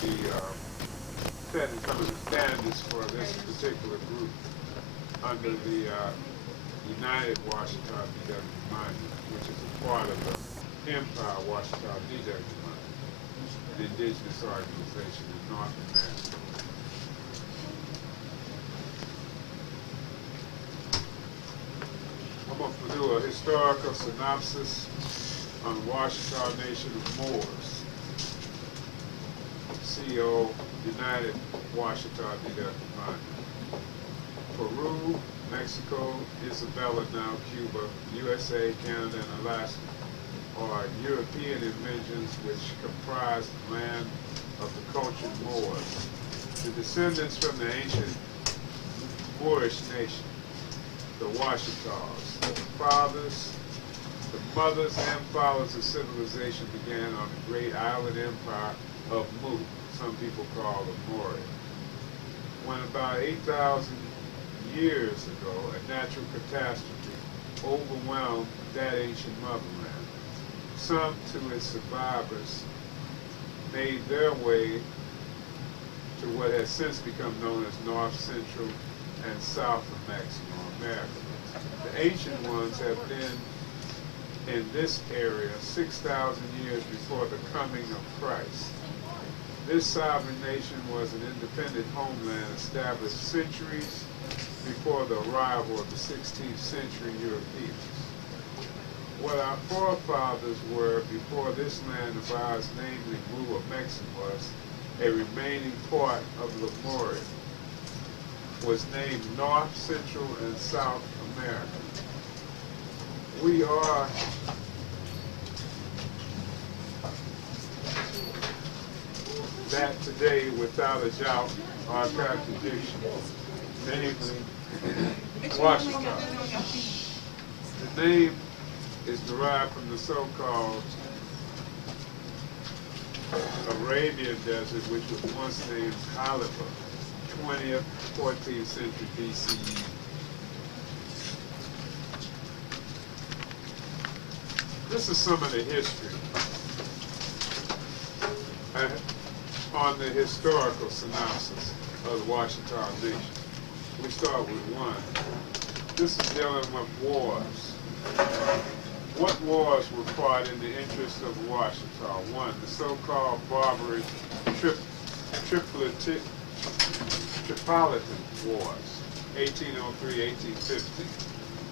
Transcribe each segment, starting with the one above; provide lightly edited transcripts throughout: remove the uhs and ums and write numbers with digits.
be setting some of the standards for this particular group under the United Washitaw Dugdahmoundyah, which is a part of the Empire Washitaw Dugdahmoundyah, the indigenous organization in North America. I'm going to do a historical synopsis on the Washitaw Nation of Moors. CO, United Washitaw Dugdahmoundyah. Peru, Mexico, Isabella, now Cuba, USA, Canada, and Alaska are European inventions which comprise the land of the cultured Moors, the descendants from the ancient Moorish nation, the Washitaws. The mothers and fathers of civilization began on the great island empire of Mu, some people call it Mori. When about 8,000 years ago, a natural catastrophe overwhelmed that ancient motherland. Some to its survivors made their way to what has since become known as North, Central, and South of America. The ancient ones have been in this area 6,000 years before the coming of Christ. This sovereign nation was an independent homeland established centuries before the arrival of the 16th century Europeans. What our forefathers were before this land of ours, namely Mu of Mexico, was a remaining part of Lemuria, was named North, Central, and South America. We are that today without a doubt our contradiction, namely Washitaw. The name is derived from the so-called Arabian desert, which was once named Caliber, 20th, 14th century BCE. This is some of the history on the historical synopsis of the Washitaw Nation. We start with one. This is dealing with wars. What wars were fought in the interest of Washitaw? One, the so-called Barbary Tripolitan Wars, 1803-1850.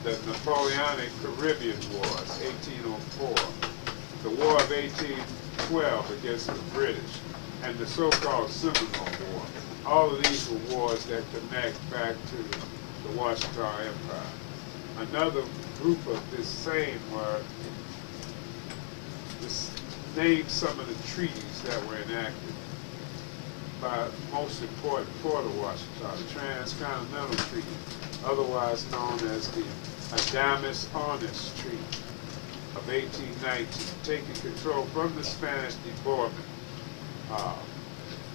The Napoleonic Caribbean Wars, 1804. The War of 1812 against the British, and the so-called Seminole War. All of these were wars that connect back to the Washitaw Empire. Another group of this same were, name some of the treaties that were enacted by most important for the Washitaw, the Transcontinental Treaty, otherwise known as the Adamas-Onis Treaty of 1819, taking control from the Spanish de Bourbon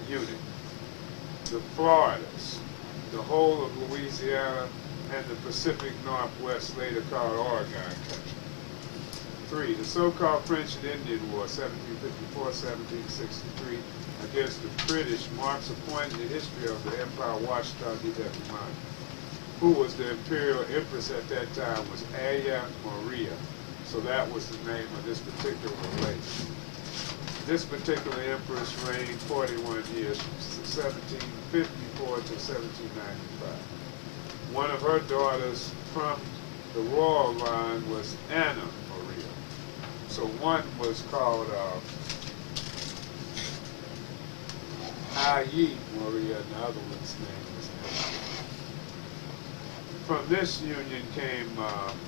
unit, the Floridas, the whole of Louisiana, and the Pacific Northwest, later called Oregon country. 3, the so-called French and Indian War, 1754-1763, against the British, marks a point in the history of the Empire Washitaw Dugdahmoundyah. Who was the imperial empress at that time was Aya Maria. So that was the name of this particular lady. This particular empress reigned 41 years, from 1754 to 1795. One of her daughters from the royal line was Anna Maria. So one was called Ayi Maria, and the other one's name was Anna. From this union came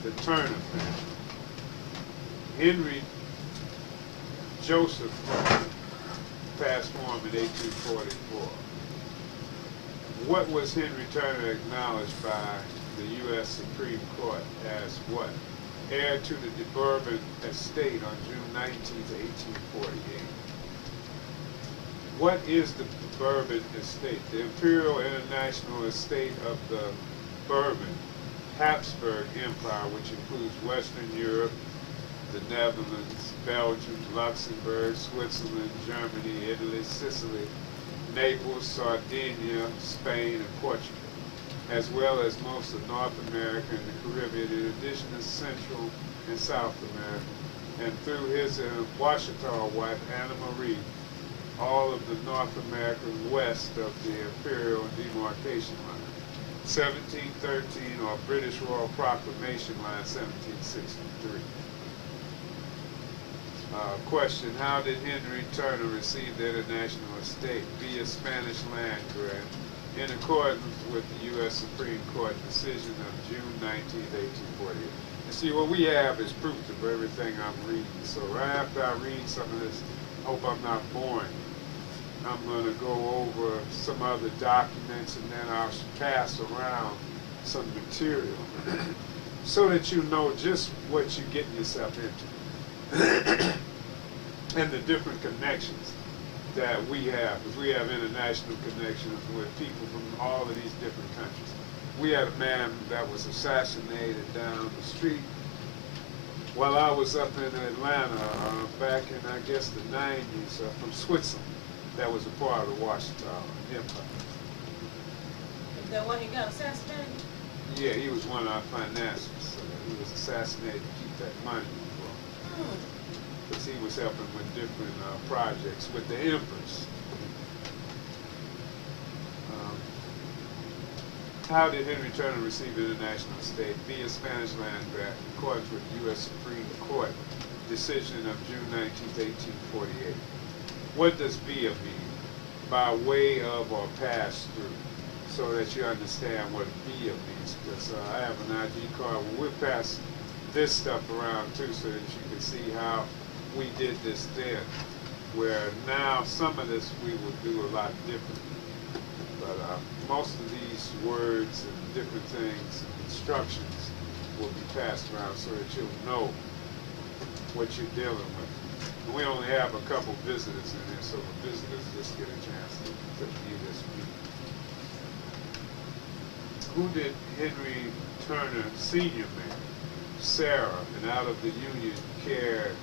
the Turner family. Henry Joseph passed on in 1844. What was Henry Turner acknowledged by the U.S. Supreme Court as what? Heir to the de Bourbon estate on June 19, 1848. What is the Bourbon estate? The Imperial International Estate of the Bourbon Habsburg Empire, which includes Western Europe, the Netherlands, Belgium, Luxembourg, Switzerland, Germany, Italy, Sicily, Naples, Sardinia, Spain, and Portugal, as well as most of North America and the Caribbean, in addition to Central and South America, and through his Washitaw wife, Anna Marie, all of the North America west of the imperial demarcation line, 1713, or British Royal Proclamation line, 1763. Question, how did Henry Turner receive the international estate? Via Spanish land grant, in accordance with the U.S. Supreme Court decision of June 19, 1848. And see, what we have is proof of everything I'm reading. So right after I read some of this, I hope I'm not boring. I'm going to go over some other documents, and then I'll pass around some material so that you know just what you're getting yourself into and the different connections that we have, because we have international connections with people from all of these different countries. We had a man that was assassinated down the street while I was up in Atlanta back in, I guess, the 90s, from Switzerland. That was a part of the Washitaw Empire. Is that why he got assassinated? Yeah, he was one of our financiers. He was assassinated to keep that money from. Because he was helping with different projects with the Empress. How did Henry Turner receive the international estate? Via Spanish land grant, in accordance with the U.S. Supreme Court decision of June 19, 1848. What does via mean? By way of or pass through, so that you understand what via means. Because I have an ID card. We'll pass this stuff around too, so that you can see how we did this then. Where now some of this we will do a lot differently. But most of these words and different things and instructions will be passed around so that you'll know what you're dealing with. And we only have a couple visitors in here, so the visitors just get a chance to view this meeting. Who did Henry Turner Sr. marry? Sarah, and out of the union cared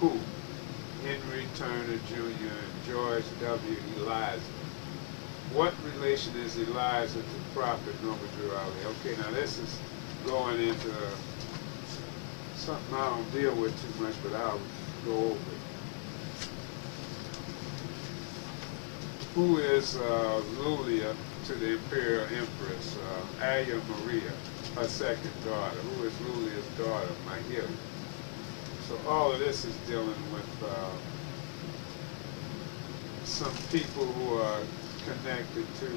who? Henry Turner Jr. and George W. Eliza. What relation is Eliza to Prophet Noble Drew Ali? Okay, now this is going into something I don't deal with too much, but I'll go over it. Who is Lulia to the Imperial Empress? Aya Maria, her second daughter. Who is Lulia's daughter? Mahilia. So all of this is dealing with some people who are connected to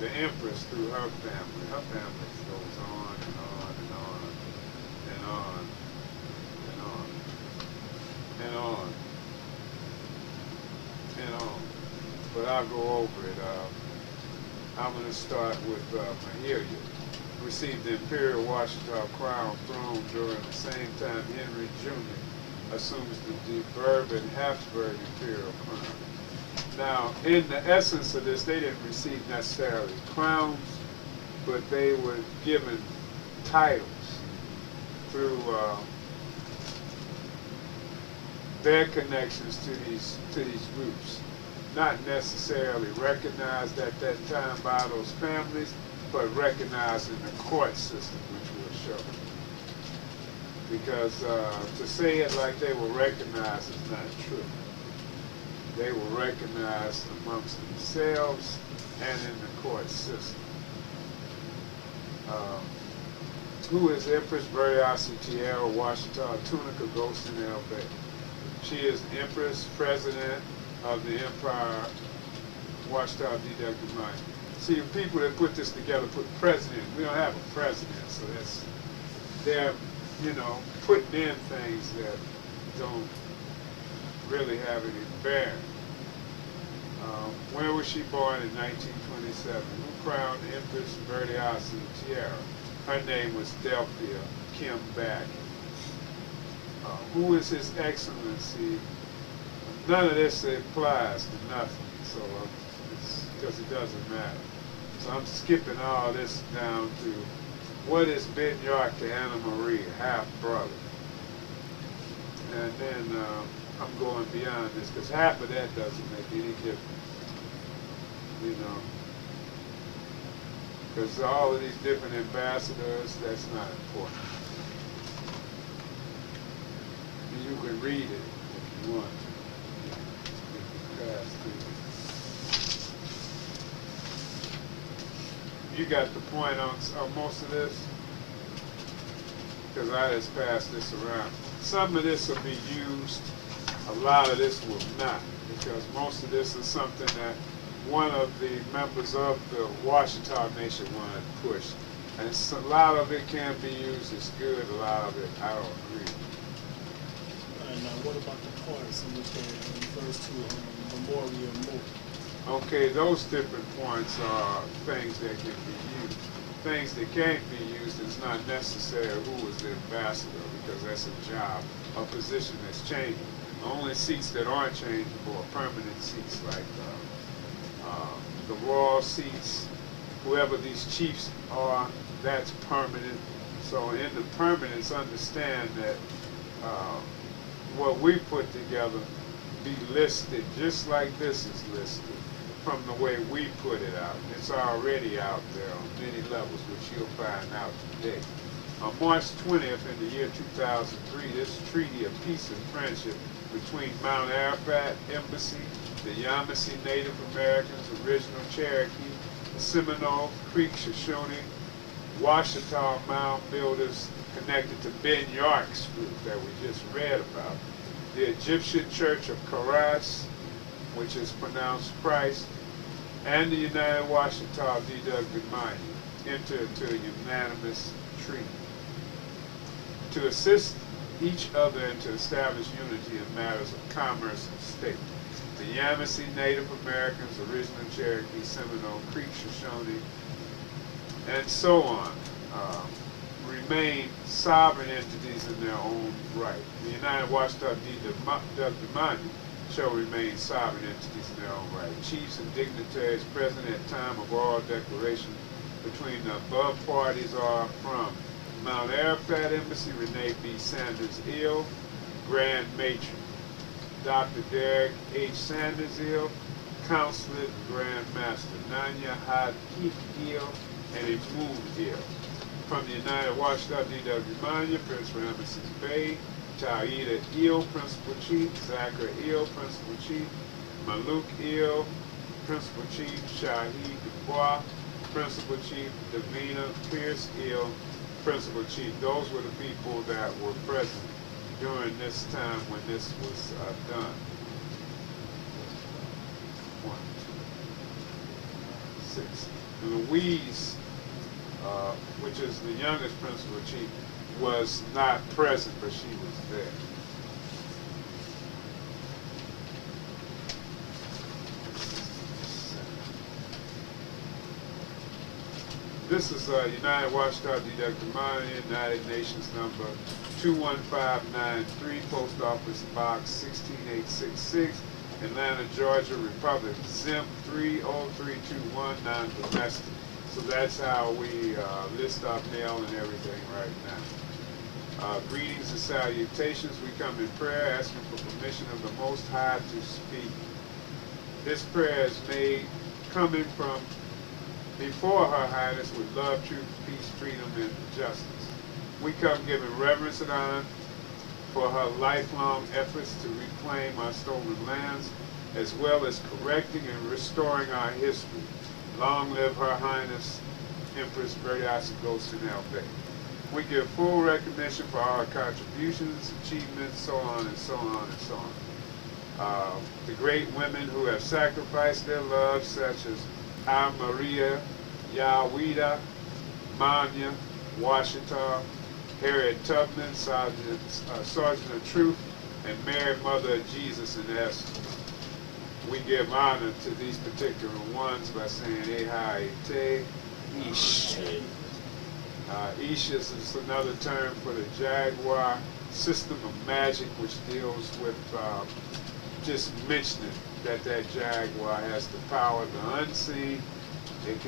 the Empress through her family. Her family goes on and on and on and on and on and on and on. But I'll go over it. I'm going to start with Mahilia. Received the Imperial Washitaw Crown throne during the same time Henry Jr. assumes the Bourbon Habsburg Imperial Crown. Now, in the essence of this, they didn't receive necessarily crowns, but they were given titles through their connections to these groups. Not necessarily recognized at that time by those families, but recognized in the court system, which we'll show. Because to say it like they were recognized is not true. They were recognized amongst themselves and in the court system. Who is Empress Verdiacee Washitaw Tu'pak Goston El-Bey? She is Empress, President of the Empire, Washitaw Dugdahmoundyah. See, the people that put this together put president. We don't have a president, so they're, you know, putting in things that don't really have any bearing. Where was she born in 1927? Who crowned Empress Verdiacee? Her name was Delphia Kim Back. Who is His Excellency? None of this applies to nothing, so because it doesn't matter. So I'm skipping all this down to what is Ben York to Anna Marie, half brother. And then I'm going beyond this, because half of that doesn't make any difference, you know. Because all of these different ambassadors, that's not important. You can read it if you want to. You got the point on most of this? Because I just passed this around. Some of this will be used, a lot of this will not, because most of this is something that one of the members of the Washitaw Nation wanted to push. And so a lot of it can be used as good, a lot of it I don't agree. And what about the points in which it refers to memorial move? Okay, those different points are things that can be used. Things that can't be used is not necessary who is the ambassador, because that's a job, a position that's changing. The only seats that aren't changeable are permanent seats, like the royal seats. Whoever these chiefs are, that's permanent. So in the permanence, understand that what we put together be listed just like this is listed from the way we put it out. It's already out there on many levels, which you'll find out today. On March 20th in the year 2003, this treaty of peace and friendship between Mount Arafat Embassy, the Yamasee Native Americans, original Cherokee, the Seminole, Creek, Shoshone, Washitaw Mound Builders connected to Ben York's group that we just read about, the Egyptian Church of Karas, which is pronounced Christ, and the United Washitaw Dugdahmoundyah entered into a unanimous treaty to assist each other and to establish unity in matters of commerce and state. The Yamasee Native Americans, original Cherokee, Seminole, Creek, Shoshone, and so on, remain sovereign entities in their own right. The United Washitaw Dugdahmoundyah shall remain sovereign entities in their own right. Chiefs and dignitaries present at time of oral declaration between the above parties are from Mount Arafat Embassy, Renee B. Sanders Ill, Grand Matron. Dr. Derek H. Sanders Ill, Counselor Grand Master Nanya Hadkeef Ill, and Immoon Ill. From the United Washitaw Dugdahmoundyah, Prince Ramisis Bey, Taida Ill, Principal Chief, Zachary Ill, Principal Chief, Maluk Ill, Principal Chief, Shahid Dubois, Principal Chief, Davina Pierce Ill, Principal Chief. Those were the people that were present during this time when this was done. 1, 2, 6. Louise, which is the youngest principal chief, was not present, but she was there. This is United Washitaw Dugdahmoundyah, United Nations number 21593, Post Office Box 16866, Atlanta, Georgia, Republic, ZIMP 30321, non-domestic. So that's how we list our mail and everything right now. Greetings and salutations. We come in prayer, asking for permission of the Most High to speak. This prayer is made coming from before Her Highness with love, truth, peace, freedom, and justice. We come giving reverence and honor for her lifelong efforts to reclaim our stolen lands, as well as correcting and restoring our history. Long live Her Highness, Empress Verdiacee Goston El-Bey. We give full recognition for our contributions, achievements, so on and so on and so on. The great women who have sacrificed their lives, such as Maria, Yawida, Manya, Washitaw, Harriet Tubman, Sergeant of Truth, and Mary, Mother of Jesus and Esther. We give honor to these particular ones by saying Eha Ete, Ish. Ish is another term for the Jaguar system of magic, which deals with just mentioning that Jaguar has the power of the unseen. It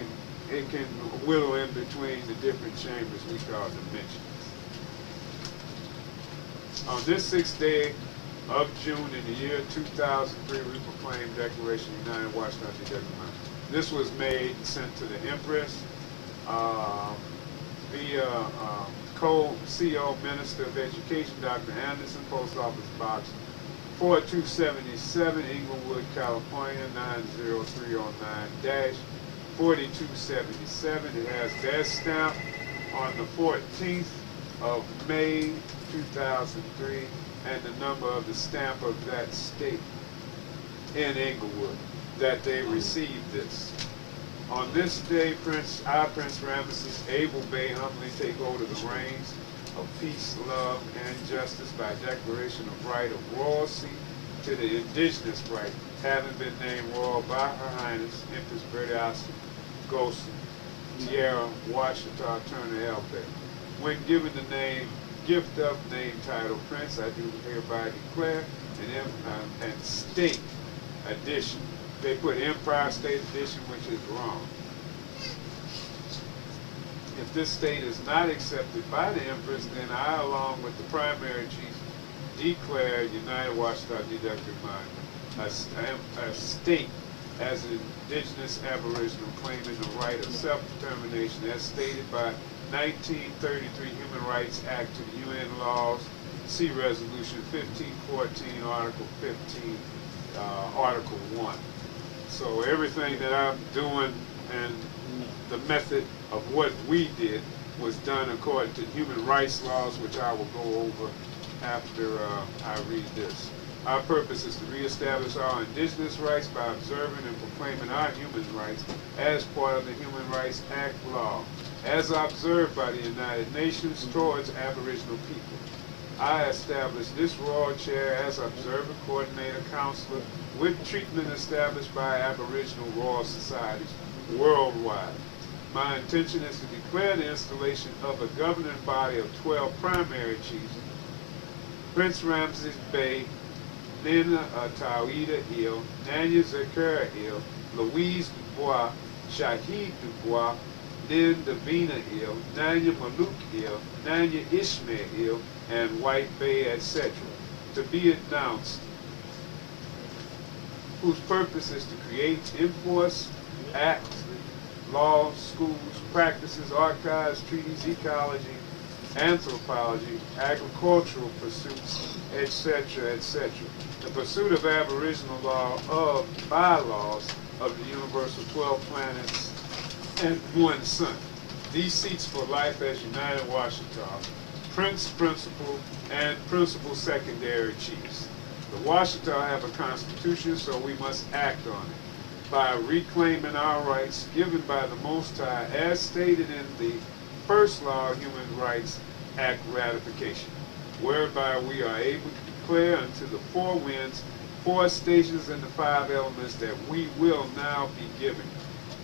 can whittle in between the different chambers we call dimensions. On this 6th day of June in the year 2003, we proclaimed Declaration of United Washitaw D.W. This was made and sent to the Empress via co-CO Minister of Education, Dr. Anderson, Post Office Box 4277, Inglewood, California, 90309-4277. It has their stamp on the 14th of May 2003 and the number of the stamp of that state in Inglewood that they received this. On this day, I, Prince Ramisis Abel Bey, humbly take hold of the reins of peace, love, and justice by declaration of right of royalty to the indigenous right, having been named royal by Her Highness Empress Verdiacee, Goston El-Bey, El-Bey. When given the name, gift of name title Prince, I do hereby declare and state edition. They put Empire State Edition, which is wrong. If this state is not accepted by the Empress, then I, along with the primary chiefs, declare United Washitaw D.W. a state as an indigenous aboriginal claiming the right of self-determination as stated by 1933 Human Rights Act to the UN laws. See Resolution 1514, Article 15, Article 1. So everything that I'm doing and the method of what we did was done according to human rights laws, which I will go over after I read this. Our purpose is to reestablish our indigenous rights by observing and proclaiming our human rights as part of the Human Rights Act law, as observed by the United Nations towards Aboriginal people. I established this royal chair as observer, coordinator, counselor, with treatment established by Aboriginal royal societies worldwide. My intention is to declare the installation of a governing body of 12 primary chiefs, Prince Ramisis Bey, Nina Tawida Il, Nanya Zakura Il, Louise Dubois, Shahid Dubois, Nin Davina Il, Nanya Maluk Il, Nanya Ishmael Il, and White Bay, etc., to be announced, whose purpose is to create, enforce, act, laws, schools, practices, archives, treaties, ecology, anthropology, agricultural pursuits, etc., etc. The pursuit of Aboriginal law of bylaws of the universal 12 planets and one sun. These seats for life as United Washitaw, Prince Principal, and Principal Secondary Chiefs. The Washitaw have a constitution, so we must act on it by reclaiming our rights given by the Most High as stated in the First Law of Human Rights Act ratification, whereby we are able to declare unto the four winds, four stations, and the five elements that we will now be giving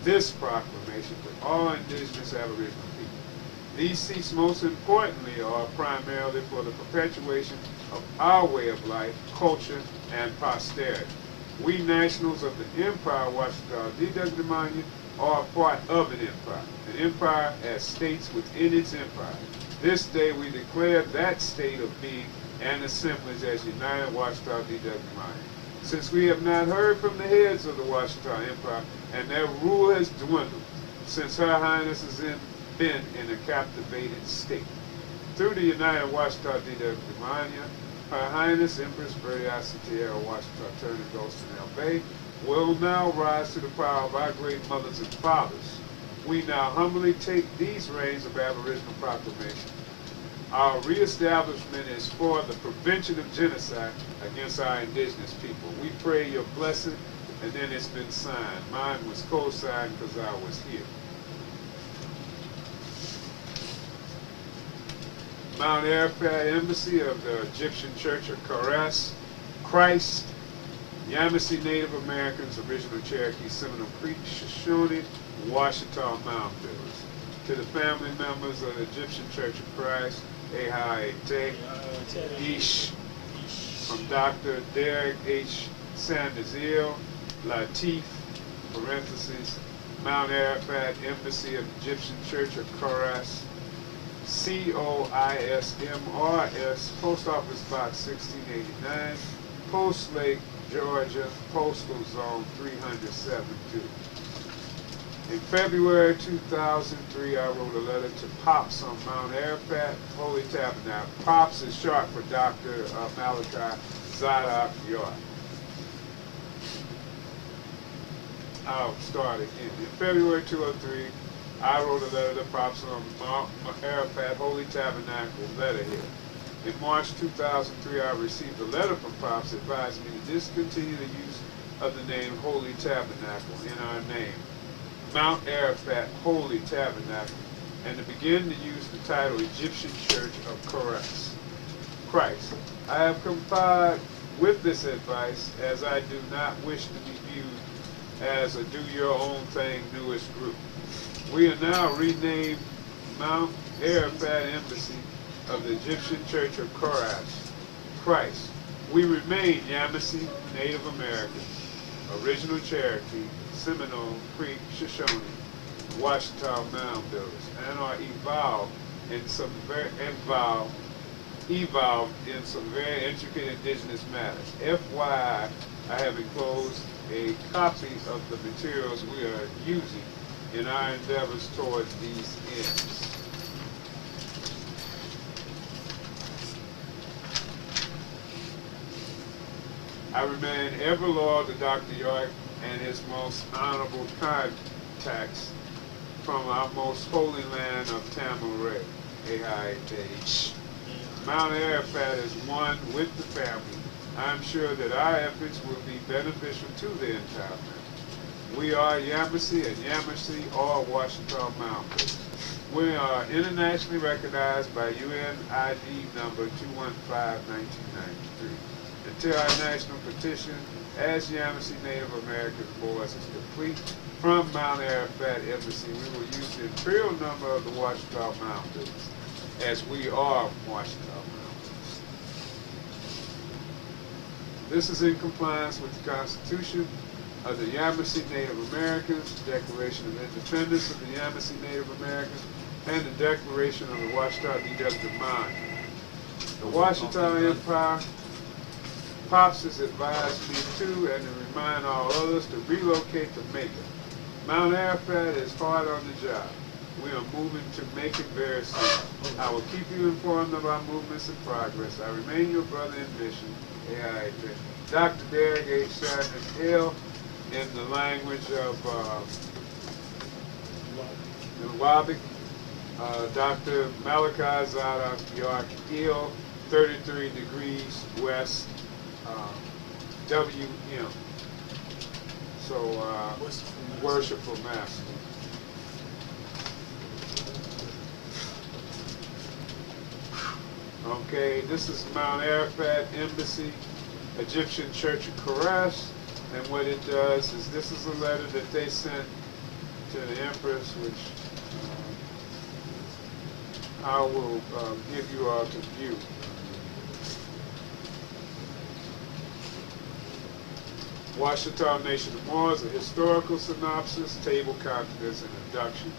this proclamation to all indigenous Aboriginal people. These seats, most importantly, are primarily for the perpetuation of our way of life, culture, and posterity. We nationals of the Empire Washitaw D.W. are a part of an empire as states within its empire. This day we declare that state of being and assemblage as United Washitaw D.W. Since we have not heard from the heads of the Washitaw Empire, and their rule has dwindled, since Her Highness has been in a captivated state. Through the United Washitaw D.W. Her Highness Empress Verdiacee Washitaw Turner Goston El-Bey will now rise to the power of our great mothers and fathers. We now humbly take these reins of Aboriginal proclamation. Our reestablishment is for the prevention of genocide against our indigenous people. We pray your blessing, and then it's been signed. Mine was co-signed because I was here. Mount Arafat Embassy of the Egyptian Church of Christ, Yamasee Native Americans, Original Cherokee, Seminole Creek, Shoshone, Washitaw Mound Builders. To the family members of the Egyptian Church of Christ, Eha'ete, Ish, from Dr. Derek H. Sanders-Il, Latif, parentheses, Mount Arafat Embassy of Egyptian Church of Christ, COISMRS, Post Office Box 1689, Post Lake, Georgia, Postal Zone 372. In February 2003, I wrote a letter to Pops on Mount Arafat, Holy Tabernacle. Pops is short for Dr. Malachi Zadok York. I'll start again. In February 2003, I wrote a letter to Pops on Mount Arafat, Holy Tabernacle, letterhead. In March 2003, I received a letter from Pops advising me to discontinue the use of the name Holy Tabernacle in our name, Mount Arafat Holy Tabernacle, and to begin to use the title Egyptian Church of Christ. I have complied with this advice, as I do not wish to be viewed as a do-your-own-thing newest group. We are now renamed Mount Arafat Embassy of the Egyptian Church of Christ. We remain Yamasee, Native American, Original Cherokee, Seminole, Creek, Shoshone, Washitaw Mound Builders, and are evolved in some very intricate indigenous matters. FYI, I have enclosed a copy of the materials we are using in our endeavors towards these ends. I remain ever loyal to Dr. York and his most honorable contacts from our most holy land of Tamaray, AIH. Mount Arafat is one with the family. I am sure that our efforts will be beneficial to the entire family. We are Yamasee, and Yamasee are Washitaw Mountains. We are internationally recognized by UN ID number 215-1993. Until our national petition as Yamasee Native American Boys is complete, from Mount Arafat Embassy, we will use the imperial number of the Washitaw Mountains, as we are Washitaw Mountains. This is in compliance with the Constitution of the Yamasee Native Americans, the Declaration of Independence of the Yamasee Native Americans, and the Declaration of the Washitaw Dugdahmoundyah. The Washitaw Empire, Pops has advised me to, and to remind all others, to relocate to Macon. Mount Arafat is hard on the job. We are moving to Macon very soon. I will keep you informed of our movements and progress. I remain your brother in mission, AIJ. Dr. Derek H. Sanders Hill, in the language of Wabi. Dr. Malachi Zadok York Hill, 33 degrees west, WM. So, worshipful master. Okay, this is Mount Arafat Embassy, Egyptian Church of Christ, and what it does is, this is a letter that they sent to the Empress, which I will give you all to view. Washitaw Nation of Moors, a historical synopsis, table, contents, and induction.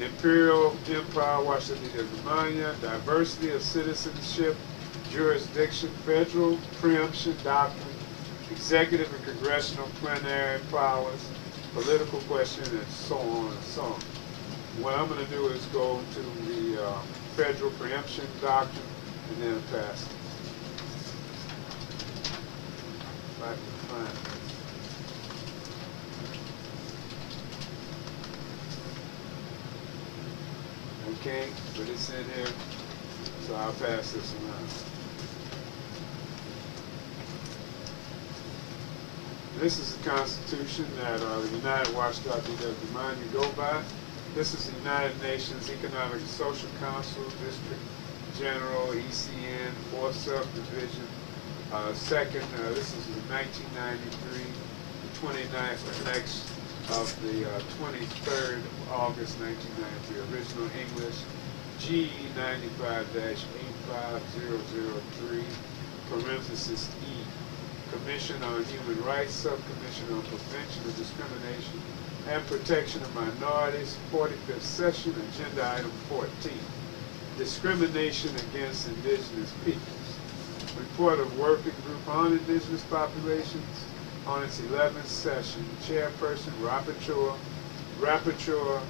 Imperial Empire, Dugdahmoundyah, diversity of citizenship, jurisdiction, federal preemption doctrine, executive and congressional plenary powers, political question, and so on and so on. What I'm going to do is go to the federal preemption doctrine and then pass it. Right, fine. Okay, but it's in here, so I'll pass this around. This is the Constitution that the United Washitaw Dugdahmoundyah go by. This is the United Nations Economic and Social Council, District General, ECN, 4th Subdivision. Second, this is the 1993, the 29th next of the 23rd of August 1993. Original English, GE 95-85003, parenthesis E. Commission on Human Rights, Subcommission on Prevention of Discrimination and Protection of Minorities, 45th Session, Agenda Item 14, Discrimination Against Indigenous Peoples. Report of Working Group on Indigenous Populations on its 11th session. Chairperson, Rapporteur,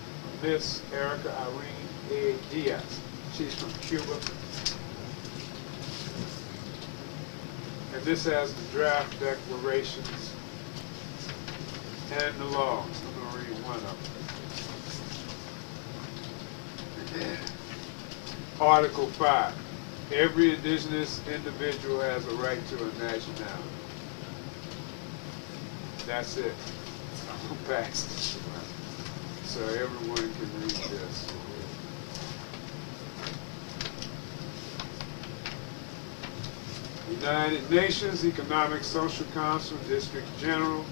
Miss Erica Irene A. Diaz. She's from Cuba. And this has the draft declarations and the laws. I'm going to read one of them. Article 5. Every indigenous individual has a right to a nationality. That's it. I'm past it. So everyone can read this. United Nations Economic Social Council, District General,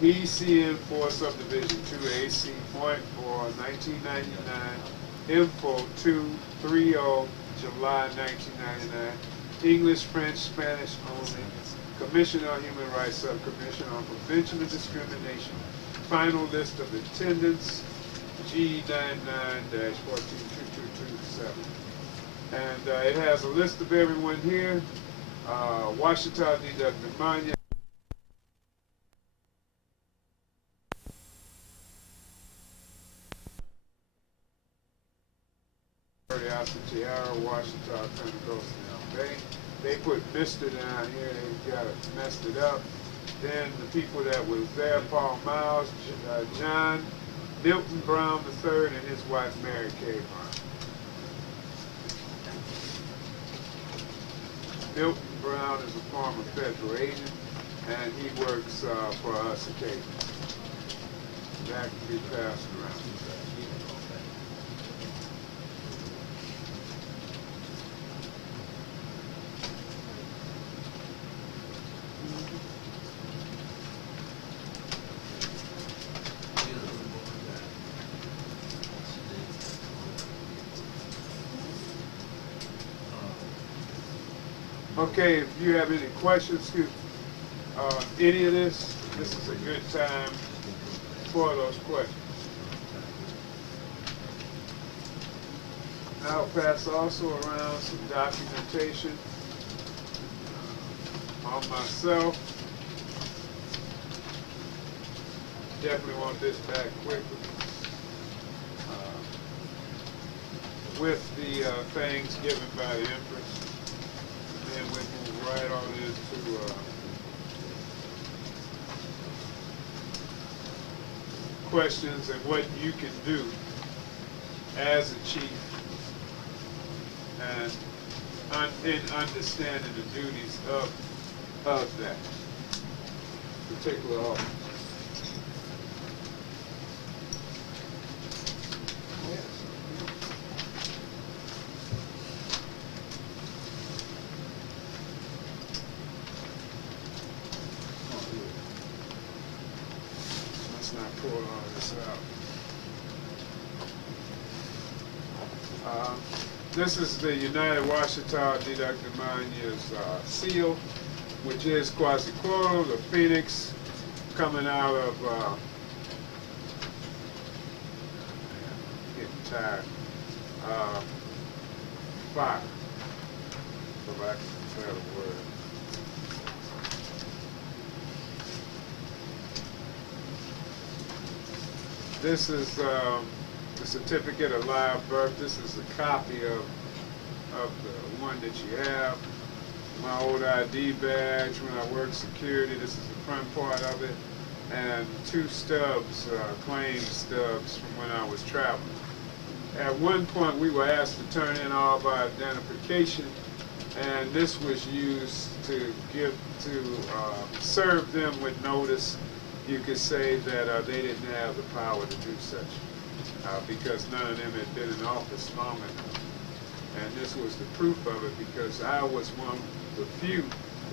ECN 4 Subdivision 2 AC Point 4, 1999, Info 230, July 1999, English, French, Spanish only, Commission on Human Rights Subcommission on Prevention of Discrimination, final list of attendance, G99-142227. And it has a list of everyone here. Washitaw, Dugdahmoundyah, Verdiacee, Washitaw, Goston El-Bey. They put Mr. down here, they got it messed it up. Then the people that was there, Paul Miles, John, Milton Brown III, and his wife Mary Kay Brown. Milton Brown is a former federal agent, and he works for us occasionally. That can be passed around. Okay, if you have any questions, any of this is a good time for those questions. I'll pass also around some documentation on myself. Definitely want this back quickly. With the things given by the Empress. And we move right on into questions and what you can do as a chief and in understanding the duties of that particular office. Pull all this out. This is the United Washitaw Dugdahmoundyah's seal, which is Quasiquoro, the phoenix coming out of getting tired. Fire. Go back to the word. This is the certificate of live birth. This is a copy of the one that you have. My old ID badge when I worked security. This is the front part of it. And 2 stubs, claim stubs from when I was traveling. At one point we were asked to turn in all of our identification, and this was used to serve them with notice. You could say that they didn't have the power to do such, because none of them had been in office long enough. And this was the proof of it, because I was one of the few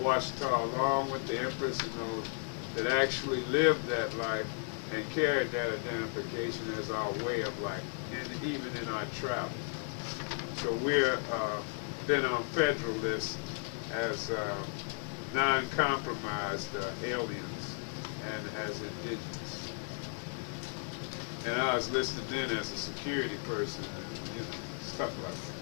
Washitaw, along with the Empress and those, that actually lived that life and carried that identification as our way of life, and even in our travel. So we're been on federal lists as non-compromised aliens and as indigenous. And I was listed then as a security person and stuff like that.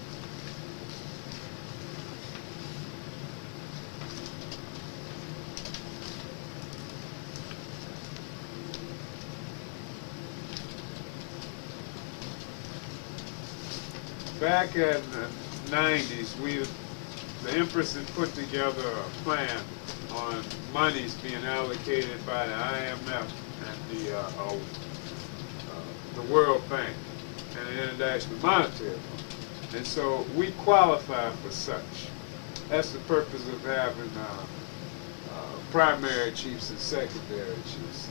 back in the 90s, the Empress had put together a plan on monies being allocated by the IMF and the World Bank and the International Monetary Fund. And so we qualify for such. That's the purpose of having primary chiefs and secondary chiefs.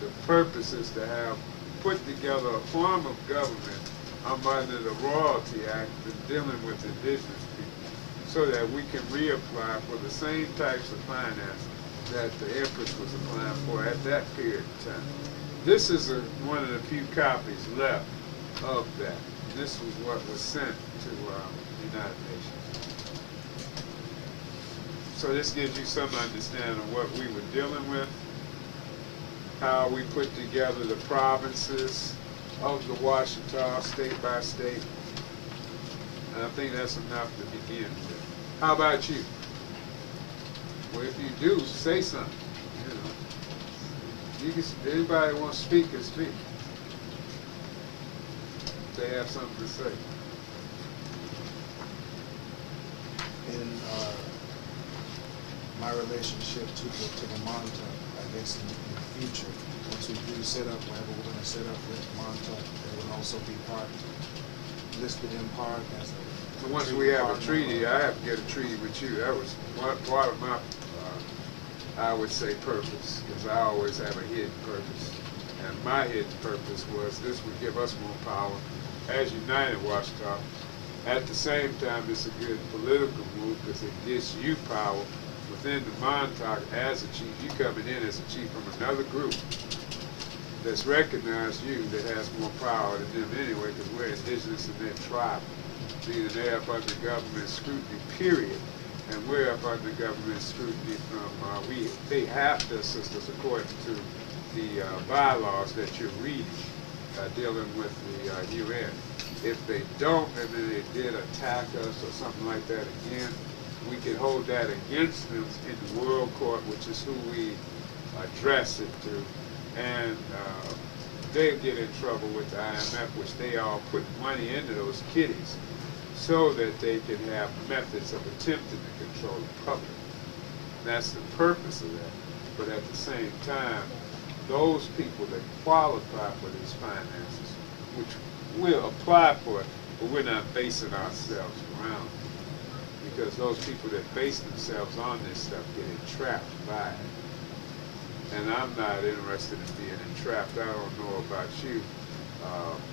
The purpose is to have put together a form of government under the Royalty Act and dealing with indigenous people so that we can reapply for the same types of finance that the Empress was applying for at that period of time. This is one of the few copies left of that. This was what was sent to the United Nations. So this gives you some understanding of what we were dealing with, how we put together the provinces of the Washitaw, state by state. And I think that's enough to begin with. How about you? Well, if you do, say something. You know, you can, anybody want to speak, can speak. They have something to say. In my relationship to the monitor, I guess in the future, once we do set up, whatever we're going to set up with the monitor, it will also be part, listed in part as a. So once we have a treaty, I have to get a treaty with you. That was part of my, I would say, purpose, because I always have a hidden purpose. And my hidden purpose was this would give us more power as United Washitaw. At the same time, it's a good political move because it gives you power within the Montauk as a chief. You coming in as a chief from another group that's recognized you that has more power than them anyway because we're indigenous and they're tribal. Meaning they're up under government scrutiny, period. And we're up under government scrutiny from, they have to assist us according to the bylaws that you're reading, dealing with the UN. If they don't, and then they did attack us or something like that again, we can hold that against them in the World Court, which is who we address it to. And they get in trouble with the IMF, which they all put money into those kitties so that they can have methods of attempting to control the public. That's the purpose of that. But at the same time, those people that qualify for these finances, which we'll apply for it, but we're not basing ourselves around it. Because those people that base themselves on this stuff get entrapped by it. And I'm not interested in being entrapped. I don't know about you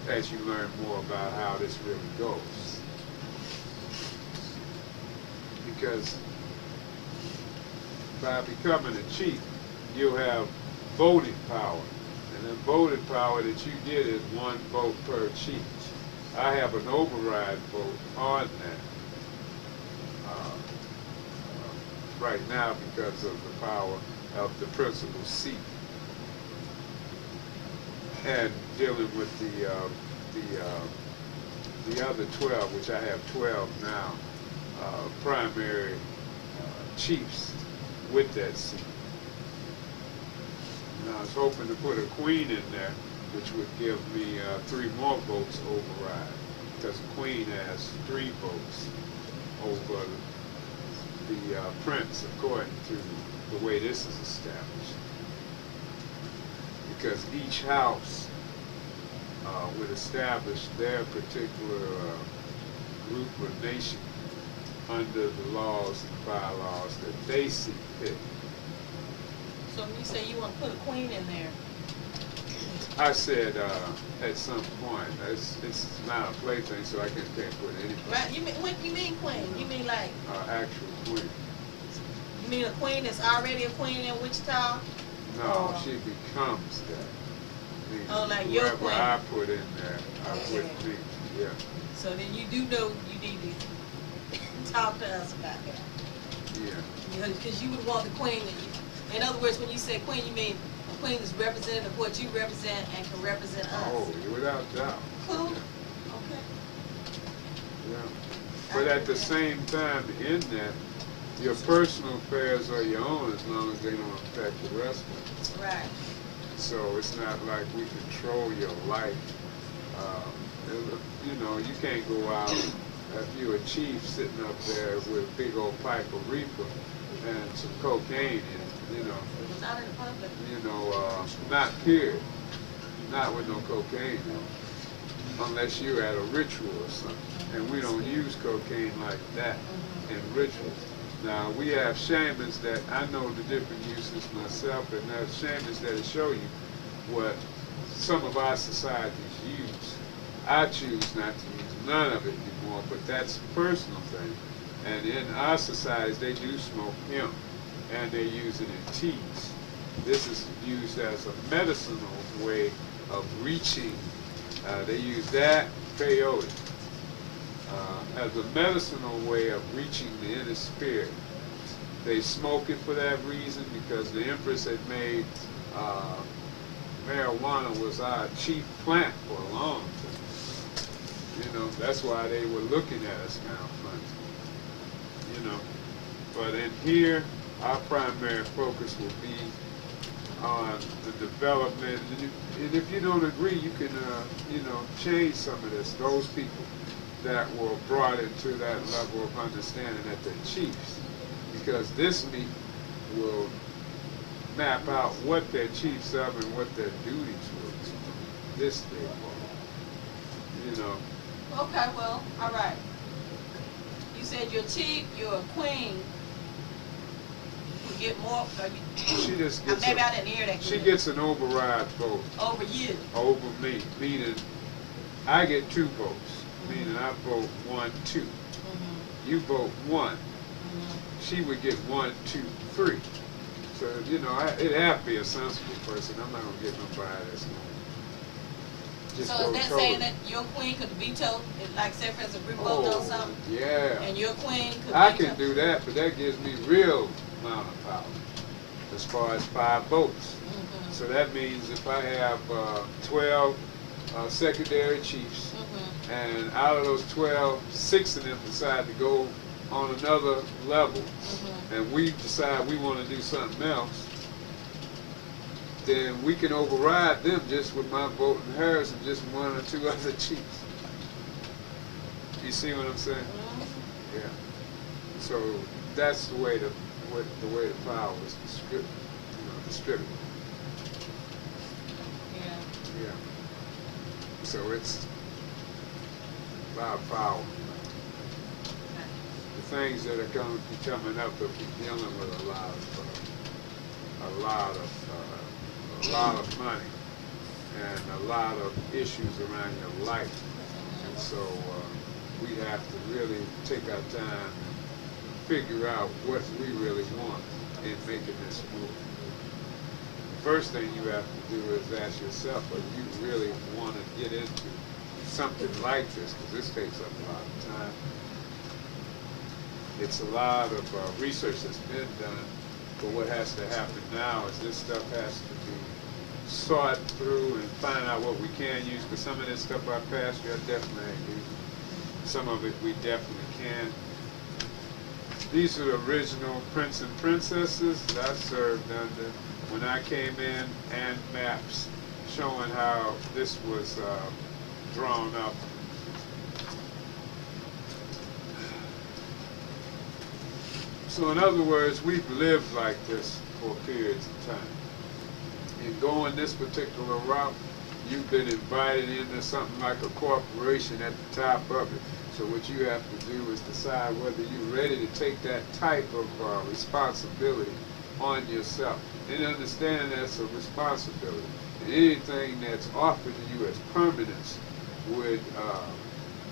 as you learn more about how this really goes. Because by becoming a chief, you'll have voting power. And the voting power that you get is 1 vote per chief. I have an override vote on that right now because of the power of the principal seat. And dealing with the other 12, which I have 12 now, primary chiefs with that seat. And I was hoping to put a queen in there, which would give me 3 more votes override, because the queen has 3 votes over the prince, according to the way this is established. Because each house would establish their particular group or nation under the laws and bylaws that they see fit. So when you say you want to put a queen in there, I said at some point, it's not a plaything, so I can't put anything. right? You mean what you mean queen? You mean like Actual queen. you mean a queen that's already a queen in Wichita? No, she becomes that. Meaning Oh, like your whoever queen. I put in there, I put me. Yeah. So then you do know you need to talk to us about that. Yeah. Because you would want the queen. In other words, when you say queen, you mean a queen is representative of what you represent and can represent us. Oh, without doubt. Cool. Yeah. Okay. Yeah. But at the same time, in that, your personal affairs are your own as long as they don't affect the rest of it. Right. So it's not like we control your life. You know, you can't go out if you a chief sitting up there with a big old pipe of reefer and some cocaine in it, you know. It was out in the public. You know, not period. Not with no cocaine in it. Unless you're at a ritual or something. And we don't use cocaine like that in rituals. Now, we have shamans that, I know the different uses myself, and there's shamans that'll show you what some of our societies use. I choose not to use none of it anymore, but that's a personal thing. And in our societies, they do smoke hemp, and they use it in teas. This is used as a medicinal way of reaching. They use that, peyote, as a medicinal way of reaching the inner spirit. They smoke it for that reason because the Empress had made marijuana was our chief plant for a long time. You know, that's why they were looking at us kind of funny. You know, but in here, our primary focus will be on the development. And if you don't agree, you can, you know, change some of this. Those people that were brought into that level of understanding that they're chiefs, because this meeting will map out what they're chiefs of and what their duties will be. This day, you know. Okay, well, all right. You said you're chief, you're a queen. You get more. She just gets. Maybe I didn't hear that. She gets an override vote. Over you. Over me, meaning I get 2 votes. Meaning I vote 1, 2. You vote 1. She would get 1, 2, 3. So, you know, it'd have to be a sensible person. I'm not going to get nobody that's going to just so is that saying that your queen could veto, like say for instance, revote or something? Yeah. And your queen could I veto? can do that, but that gives me real amount of power as far as 5 votes. So that means if I have 12 secondary chiefs, and out of those 12, 6 of them decide to go on another level, and we decide we want to do something else, then we can override them just with my vote and hers and just 1 or 2 other chiefs. You see what I'm saying? Yeah. So that's the way the power is distributed. Yeah. So it's about power. The things that are going to be coming up will be dealing with a lot of money and a lot of issues around your life. And so we have to really take our time and figure out what we really want in making this move. The first thing you have to do is ask yourself, whether you really want to get into something like this, because this takes up a lot of time. It's a lot of research that's been done, but what has to happen now is this stuff has to be sought through and find out what we can use, because some of this stuff I passed you, I definitely ain't using. Some of it we definitely can. These are the original prince and princesses that I served under when I came in, and maps showing how this was drawn up. So in other words, we've lived like this for periods of time. In going this particular route, you've been invited into something like a corporation at the top of it. So what you have to do is decide whether you're ready to take that type of responsibility on yourself. And understand that's a responsibility. And anything that's offered to you as permanence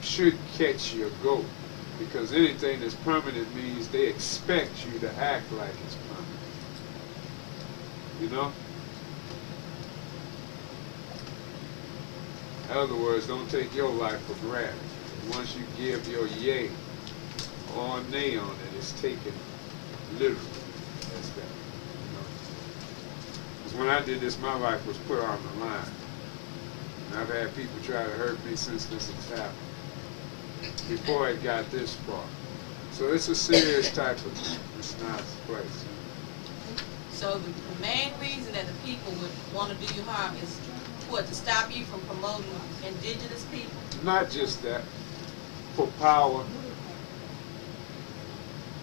should catch your goat. Because anything that's permanent means they expect you to act like it's permanent. You know? In other words, don't take your life for granted. Once you give your yay or nay on it, it's taken literally. That's that. You know? Because when I did this, my life was put on the line. And I've had people try to hurt me since this has happened. Before it got this far. So it's a serious type of thing. It's not a place. So the main reason that the people would want to do you harm is what, to stop you from promoting indigenous people? Not just that. for power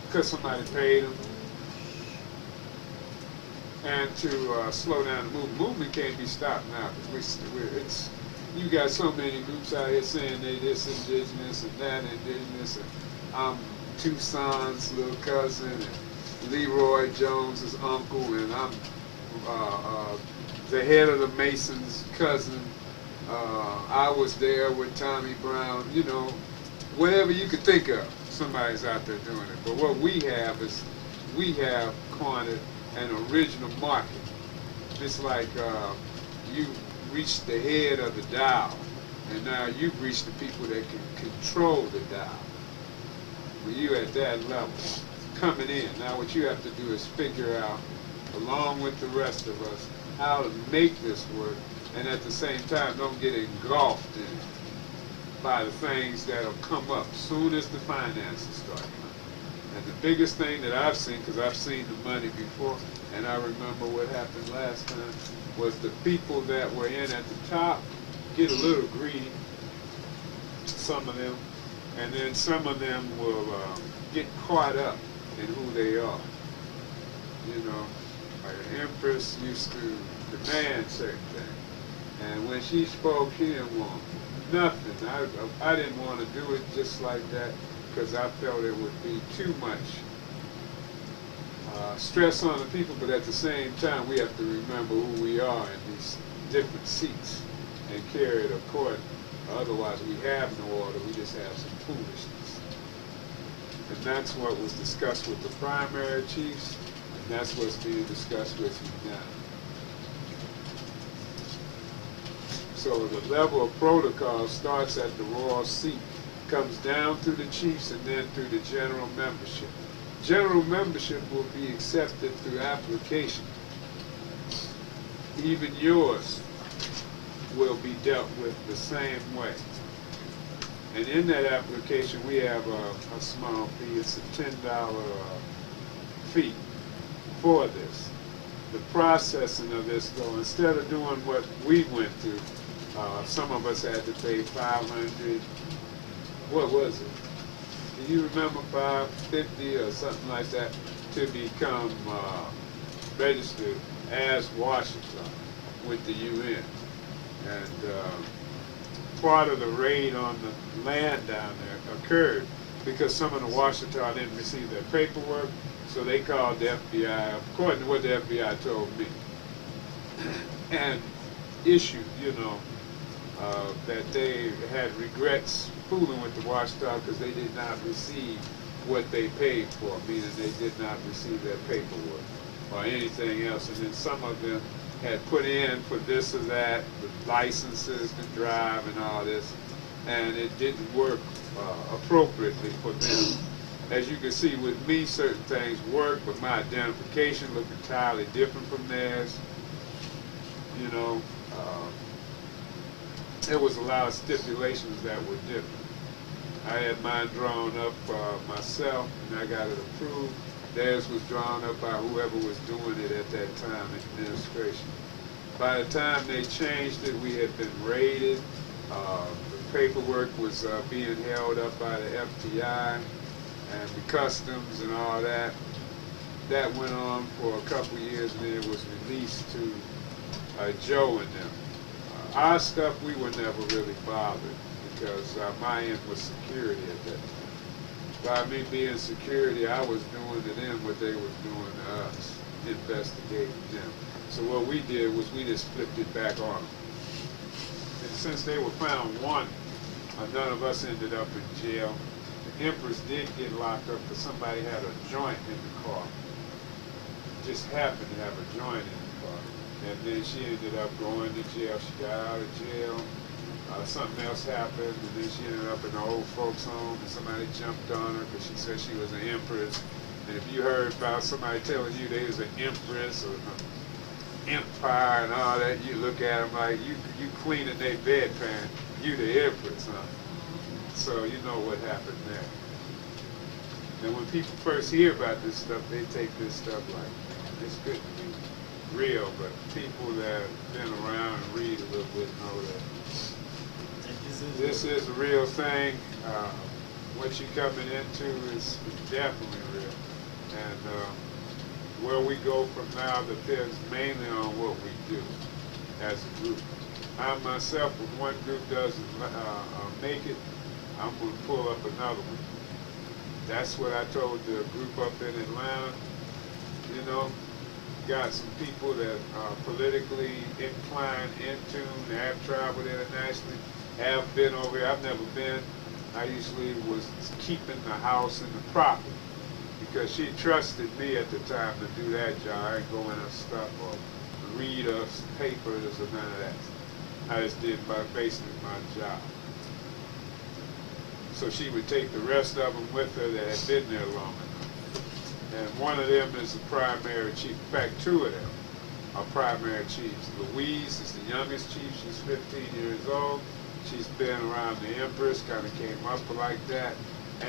because somebody paid them, and to slow down the movement. Movement can't be stopped now because it's you got so many groups out here saying they this indigenous and that indigenous, and I'm Tucson's little cousin, and Leroy Jones's uncle, and I'm the head of the Masons' cousin. I was there with Tommy Brown. You know, whatever you could think of, somebody's out there doing it. But what we have is we have cornered an original market. It's like you reached the head of the dial, and now you've reached the people that can control the dial. When you at that level, coming in. Now what you have to do is figure out, along with the rest of us, how to make this work, and at the same time don't get engulfed in it by the things that'll come up soon as the finances start coming. And the biggest thing that I've seen, because I've seen the money before, and I remember what happened last time, was the people that were in at the top get a little greedy, some of them, and then some of them will get caught up in who they are. You know, like an Empress used to demand certain things, and when she spoke, she didn't want nothing. I didn't want to do it just like that because I felt it would be too much stress on the people, but at the same time, we have to remember who we are in these different seats and carry it accordingly. Otherwise, we have no order, we just have some foolishness. And that's what was discussed with the primary chiefs, and that's what's being discussed with you now. So the level of protocol starts at the royal seat, comes down through the chiefs, and then through the general membership. General membership will be accepted through application. Even yours will be dealt with the same way. And in that application, we have a small fee. It's a $10 fee for this. The processing of this, though, instead of doing what we went through, some of us had to pay $500. What was it? Do you remember $550 or something like that to become registered as Washitaw with the UN? And part of the raid on the land down there occurred because some of the Washitaw didn't receive their paperwork, so they called the FBI, according to what the FBI told me, and issued, you know, that they had regrets fooling with the Washitaw because they did not receive what they paid for, meaning they did not receive their paperwork or anything else. And then some of them had put in for this or that, the licenses to drive and all this, and it didn't work appropriately for them. As you can see with me, certain things work, but my identification looked entirely different from theirs. You know, there was a lot of stipulations that were different. I had mine drawn up myself, and I got it approved. Theirs was drawn up by whoever was doing it at that time in administration. By the time they changed it, we had been raided. The paperwork was being held up by the FTI and the customs and all that. That went on for a couple years, and then it was released to Joe and them. Our stuff, we were never really bothered because my end was security at that time. By me being security, I was doing to them what they were doing to us, investigating them. So what we did was we just flipped it back on them. And since they were found wanted, none of us ended up in jail. The Empress did get locked up because somebody had a joint in the car. Just happened to have a joint in the car. And then she ended up going to jail. She got out of jail. Something else happened, and then she ended up in the old folks' home, and somebody jumped on her because she said she was an empress. And if you heard about somebody telling you they was an empress or an empire and all that, you look at them like you cleaning their bedpan. You the empress, huh? So you know what happened there. And when people first hear about this stuff, they take this stuff like, this couldn't be real, but people that have been around and read a little bit know that this is a real thing. what you're coming into is definitely real. And where we go from now depends mainly on what we do as a group. I myself, if one group doesn't make it, I'm going to pull up another one. That's what I told the group up in Atlanta. You know, got some people that are politically inclined, in tune, have traveled internationally, have been over here. I've never been. I usually was keeping the house and the property because she trusted me at the time to do that job. I ain't go in her stuff or read her papers or none of that. I just did basically my job. So she would take the rest of them with her that had been there long enough. And one of them is the primary chief. In fact, two of them are primary chiefs. Louise is the youngest chief. She's 15 years old. She's been around the Empress, kind of came up like that.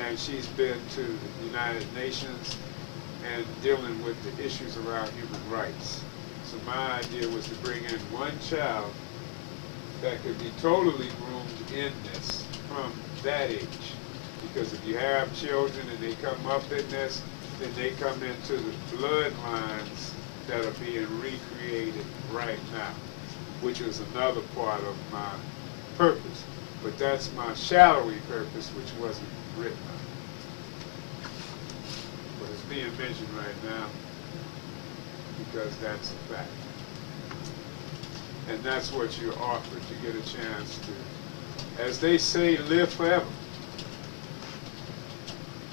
And she's been to the United Nations and dealing with the issues around human rights. So my idea was to bring in one child that could be totally groomed in this from that age. Because if you have children and they come up in this, then they come into the bloodlines that are being recreated right now, which is another part of my purpose. But that's my shadowy purpose, which wasn't written on. But it's being mentioned right now because that's a fact. And that's what you're offered. You get a chance to, as they say, live forever.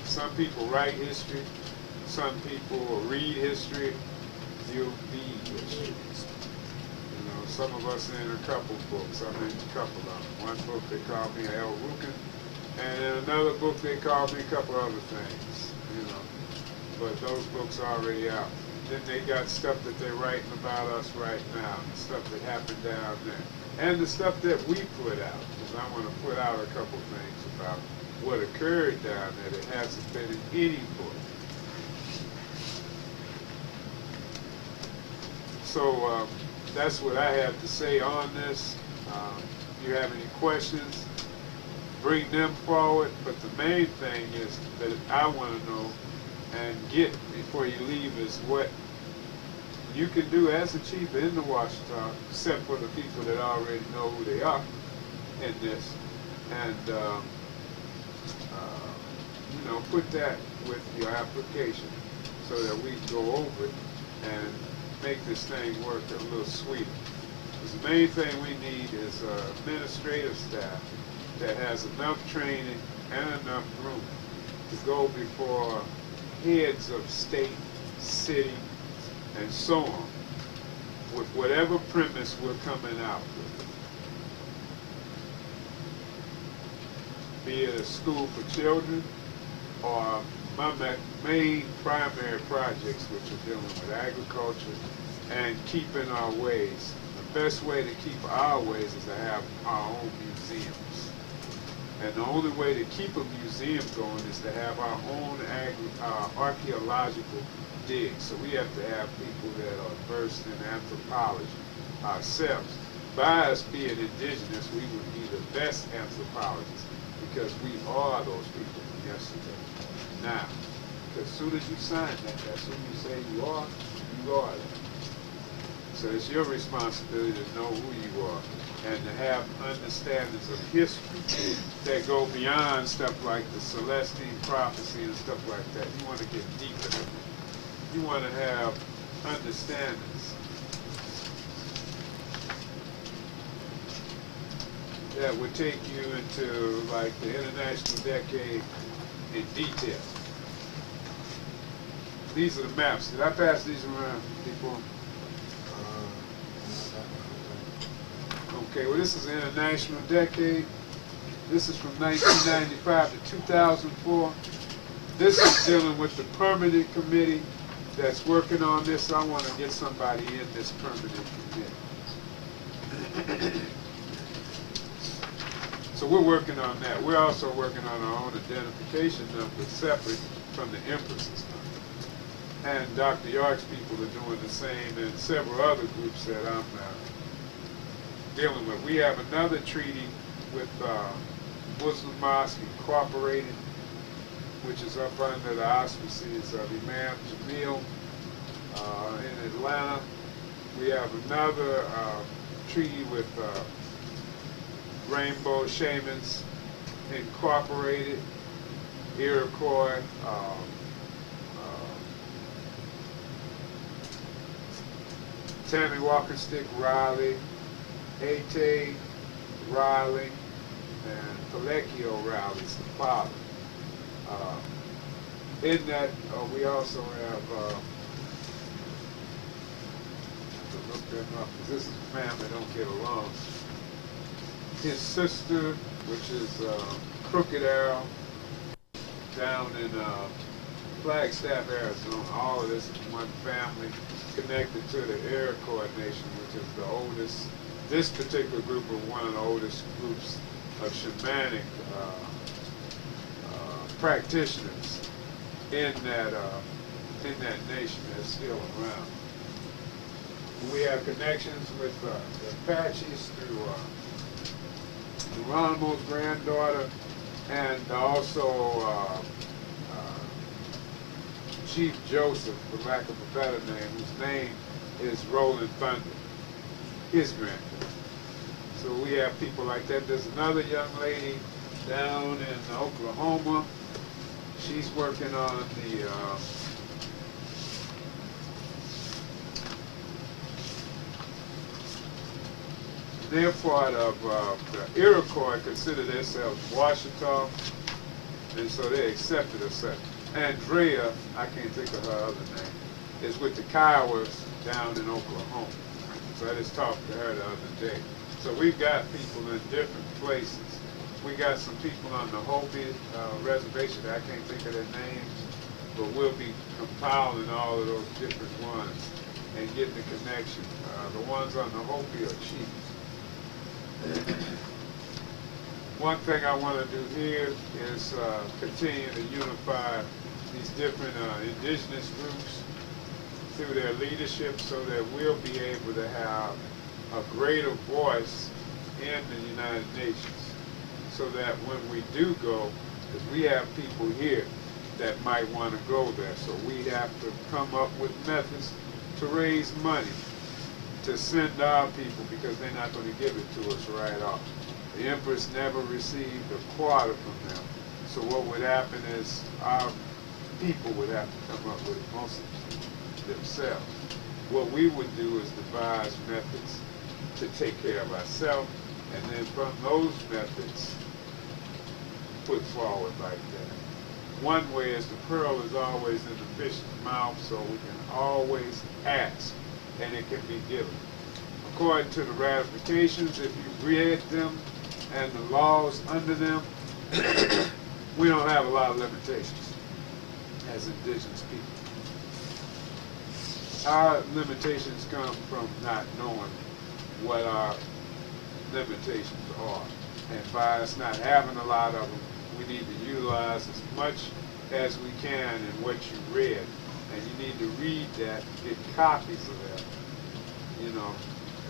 Some people write history. Some people read history. You'll be history. You know, some of us in a couple books. I'm in a couple of them. One book they call me El Rukin, and in another book they call me a couple other things. You know, but those books are already out. Then they got stuff that they're writing about us right now, the stuff that happened down there, and the stuff that we put out. Because I want to put out a couple things about what occurred down there that hasn't been in any book. So that's what I have to say on this. If you have any questions, bring them forward. But the main thing is that I want to know and get before you leave is what you can do as a chief in the Washitaw, except for the people that already know who they are in this. And you know, put that with your application so that we can go over it and make this thing work a little sweeter. Because the main thing we need is administrative staff that has enough training and enough room to go before heads of state, city, and so on with whatever premise we're coming out with. Be it a school for children, or my main primary projects, which are dealing with agriculture and keeping our ways. The best way to keep our ways is to have our own museums. And the only way to keep a museum going is to have our own archaeological digs. So we have to have people that are versed in anthropology ourselves. By us being indigenous, we would be the best anthropologists because we are those people from yesterday. Now, as soon as you sign that, as soon as you say you are that. So it's your responsibility to know who you are and to have understandings of history that go beyond stuff like the Celestine prophecy and stuff like that. You want to get deeper than that. You want to have understandings that would take you into like the international decade in detail. These are the maps. Did I pass these around before? Okay, well this is the international decade. This is from 1995 to 2004. This is dealing with the permanent committee that's working on this. I want to get somebody in this permanent committee. So we're working on that. We're also working on our own identification number separate from the Empress's number. And Dr. York's people are doing the same, and several other groups that I'm dealing with. We have another treaty with Muslim Mosque Incorporated which is up under the auspices of Imam Jamil in Atlanta. We have another treaty with Rainbow Shamans Incorporated, Iroquois, Tammy Walker Stick Riley, Ate Riley, and Colecchio Riley's the father. In that, we also have, I have to look them up, because this is a family that don't get along. His sister, which is Crooked Arrow, down in Flagstaff, Arizona. All of this is one family connected to the Iroquois Nation, which is the oldest. This particular group are one of the oldest groups of shamanic practitioners in that nation that's still around. We have connections with the Apaches through Geronimo's granddaughter, and also Chief Joseph, for lack of a better name, whose name is Rolling Thunder, his granddaughter. So we have people like that. There's another young lady down in Oklahoma. She's working on the they're part of the Iroquois consider themselves Washitaw, and so they accepted herself. Andrea, I can't think of her other name, is with the Kiowas down in Oklahoma. So I just talked to her the other day. So we've got people in different places. We got some people on the Hopi reservation, I can't think of their names, but we'll be compiling all of those different ones and getting the connection. The ones on the Hopi are chiefs. One thing I want to do here is continue to unify these different indigenous groups through their leadership so that we'll be able to have a greater voice in the United Nations, so that when we do go, because we have people here that might want to go there, so we have to come up with methods to raise money to send our people, because they're not going to give it to us right off. The Empress never received a quarter from them, so what would happen is our people would have to come up with most of it themselves. What we would do is devise methods to take care of ourselves, and then from those methods put forward like that. One way is the pearl is always in the fish's mouth, so we can always ask and it can be given. According to the ratifications, if you read them and the laws under them, we don't have a lot of limitations as indigenous people. Our limitations come from not knowing what our limitations are. And by us not having a lot of them, we need to utilize as much as we can in what you read. And you need to read that, get copies of that, you know,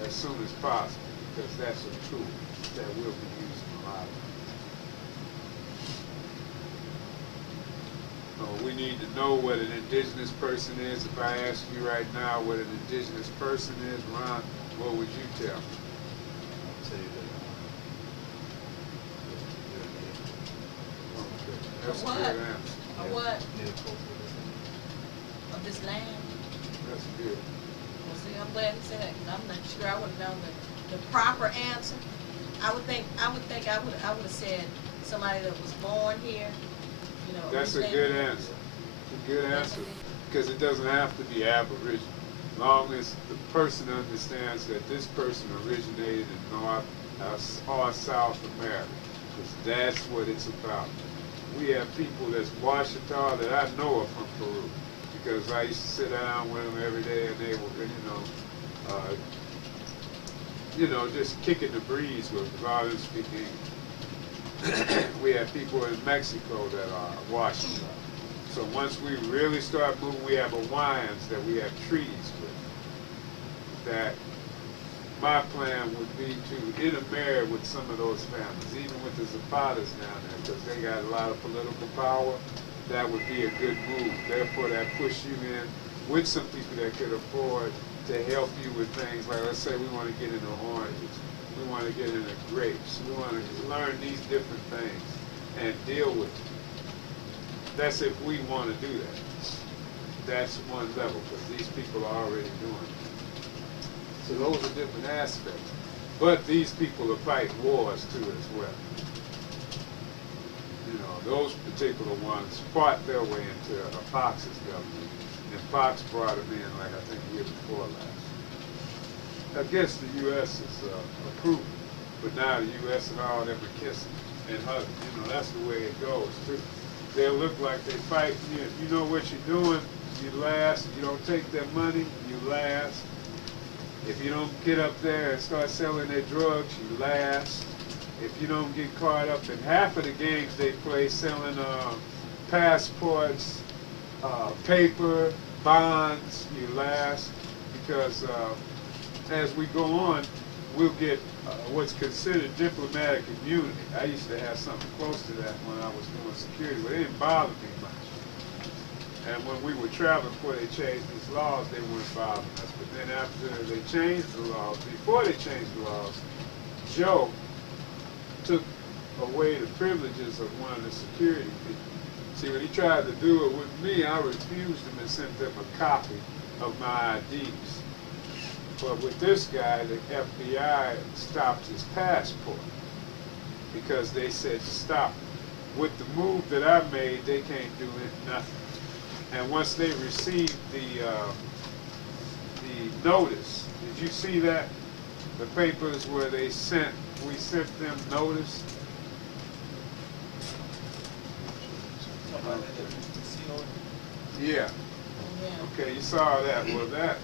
as soon as possible, because that's a tool that we'll be using a lot of. We need to know what an indigenous person is. If I ask you right now what an indigenous person is, Ron, what would you tell me? I'd say that That's a what? good answer. Or what? native culturalism. Of this land? That's good. Well, see, I'm glad you said that, because I'm not sure I would have known the proper answer. I would have said somebody that was born here, you know. That's a good answer. It's a good answer, because it doesn't have to be Aboriginal. As long as the person understands that this person originated in North or South America, because that's what it's about. We have people that's Washitaw that I know are from Peru, because I used to sit down with them every day, and they were, just kicking the breeze with them, rather than speaking English. We have people in Mexico that are Washitaw. So once we really start moving, we have Hawaiians that we have treaties with. That my plan would be to intermarry with some of those families, even with the Zapatas down there, because they got a lot of political power, that would be a good move. Therefore, that push you in with some people that could afford to help you with things like, let's say we want to get into oranges, we want to get into grapes, we want to learn these different things and deal with it. That's if we want to do that. That's one level, because these people are already doing it. So those are different aspects. But these people are fighting wars too as well. You know, those particular ones fought their way into Fox's government. And Fox brought them in, like I think the year before last. I guess the U.S. is approving, but now the U.S. and all them are kissing and hugging. You know, that's the way it goes too. They look like they fight you. If you know what you're doing, you last. If you don't take their money, you last. If you don't get up there and start selling their drugs, you last. If you don't get caught up in half of the games they play selling passports, paper, bonds, you last. Because as we go on, we'll get what's considered diplomatic immunity. I used to have something close to that when I was doing security, but it didn't bother me much. And when we were traveling before they changed these laws, they weren't bothering us. But then after they changed the laws, before they changed the laws, Joe took away the privileges of one of the security people. See, when he tried to do it with me, I refused him and sent them a copy of my IDs. But with this guy, the FBI stopped his passport because they said to stop him. With the move that I made, they can't do it, nothing. And once they received the notice, did you see that? The papers where we sent them notice. Yeah. Okay, you saw that. Well, that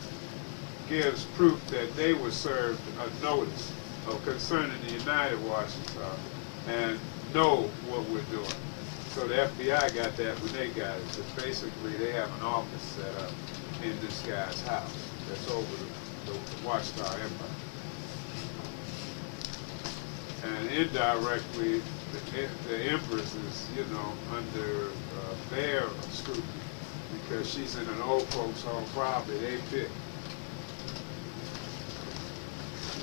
gives proof that they were served a notice concerning the United Washitaw and know what we're doing. So the FBI got that when they got it. So basically, they have an office set up in this guy's house that's over the Washitaw Empire. And indirectly, the Empress is, you know, under their scrutiny because she's in an old folks' home property they picked.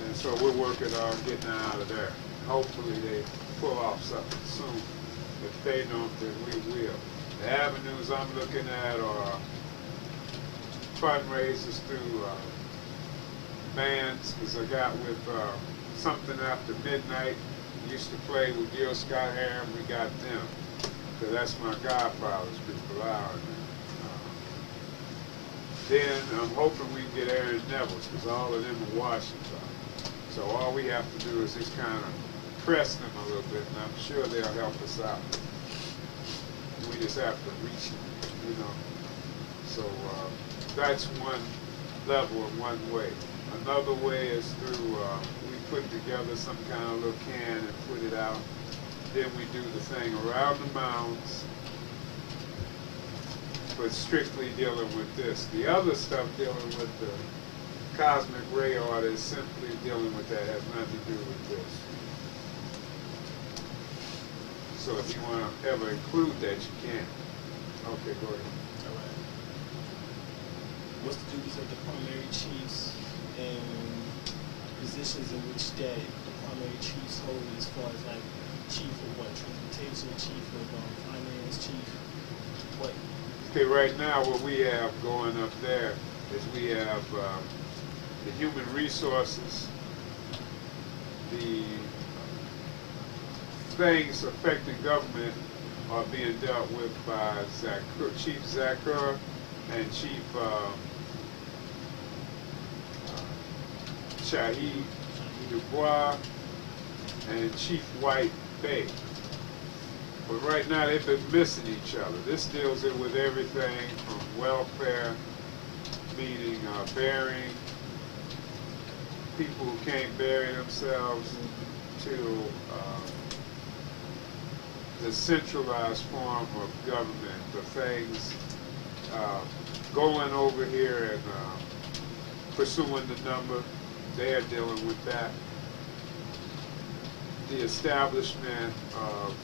And so we're working on getting her out of there. Hopefully they pull off something soon. If they don't, then we will. The avenues I'm looking at are fundraisers through bands, because I got with Something After Midnight. Used to play with Gil Scott-Heron. We got them. Because that's my godfather's people out. Then I'm hoping we can get Aaron Neville's, because all of them are Washington. So all we have to do is just kind of press them a little bit, and I'm sure they'll help us out. We just have to reach them, you know. So that's one level and one way. Another way is through, we put together some kind of little can and put it out. Then we do the thing around the mounds, but strictly dealing with this. The other stuff dealing with the cosmic ray order is simply dealing with that, has nothing to do with this. So if you want to ever include that, you can. Okay, go ahead. All right. What's the duties of the primary chiefs and positions in which that the primary chiefs hold as far as like chief of what? Transportation, chief of finance, chief what? Okay, right now what we have going up there is we have the human resources, the things affecting government are being dealt with by Chief Zakur and Chief Shahid Dubois and Chief White Bey. But right now they've been missing each other. This deals with everything from welfare, meaning burying, people who can't bury themselves, to the centralized form of government, the things going over here and pursuing the number, they're dealing with that. The establishment of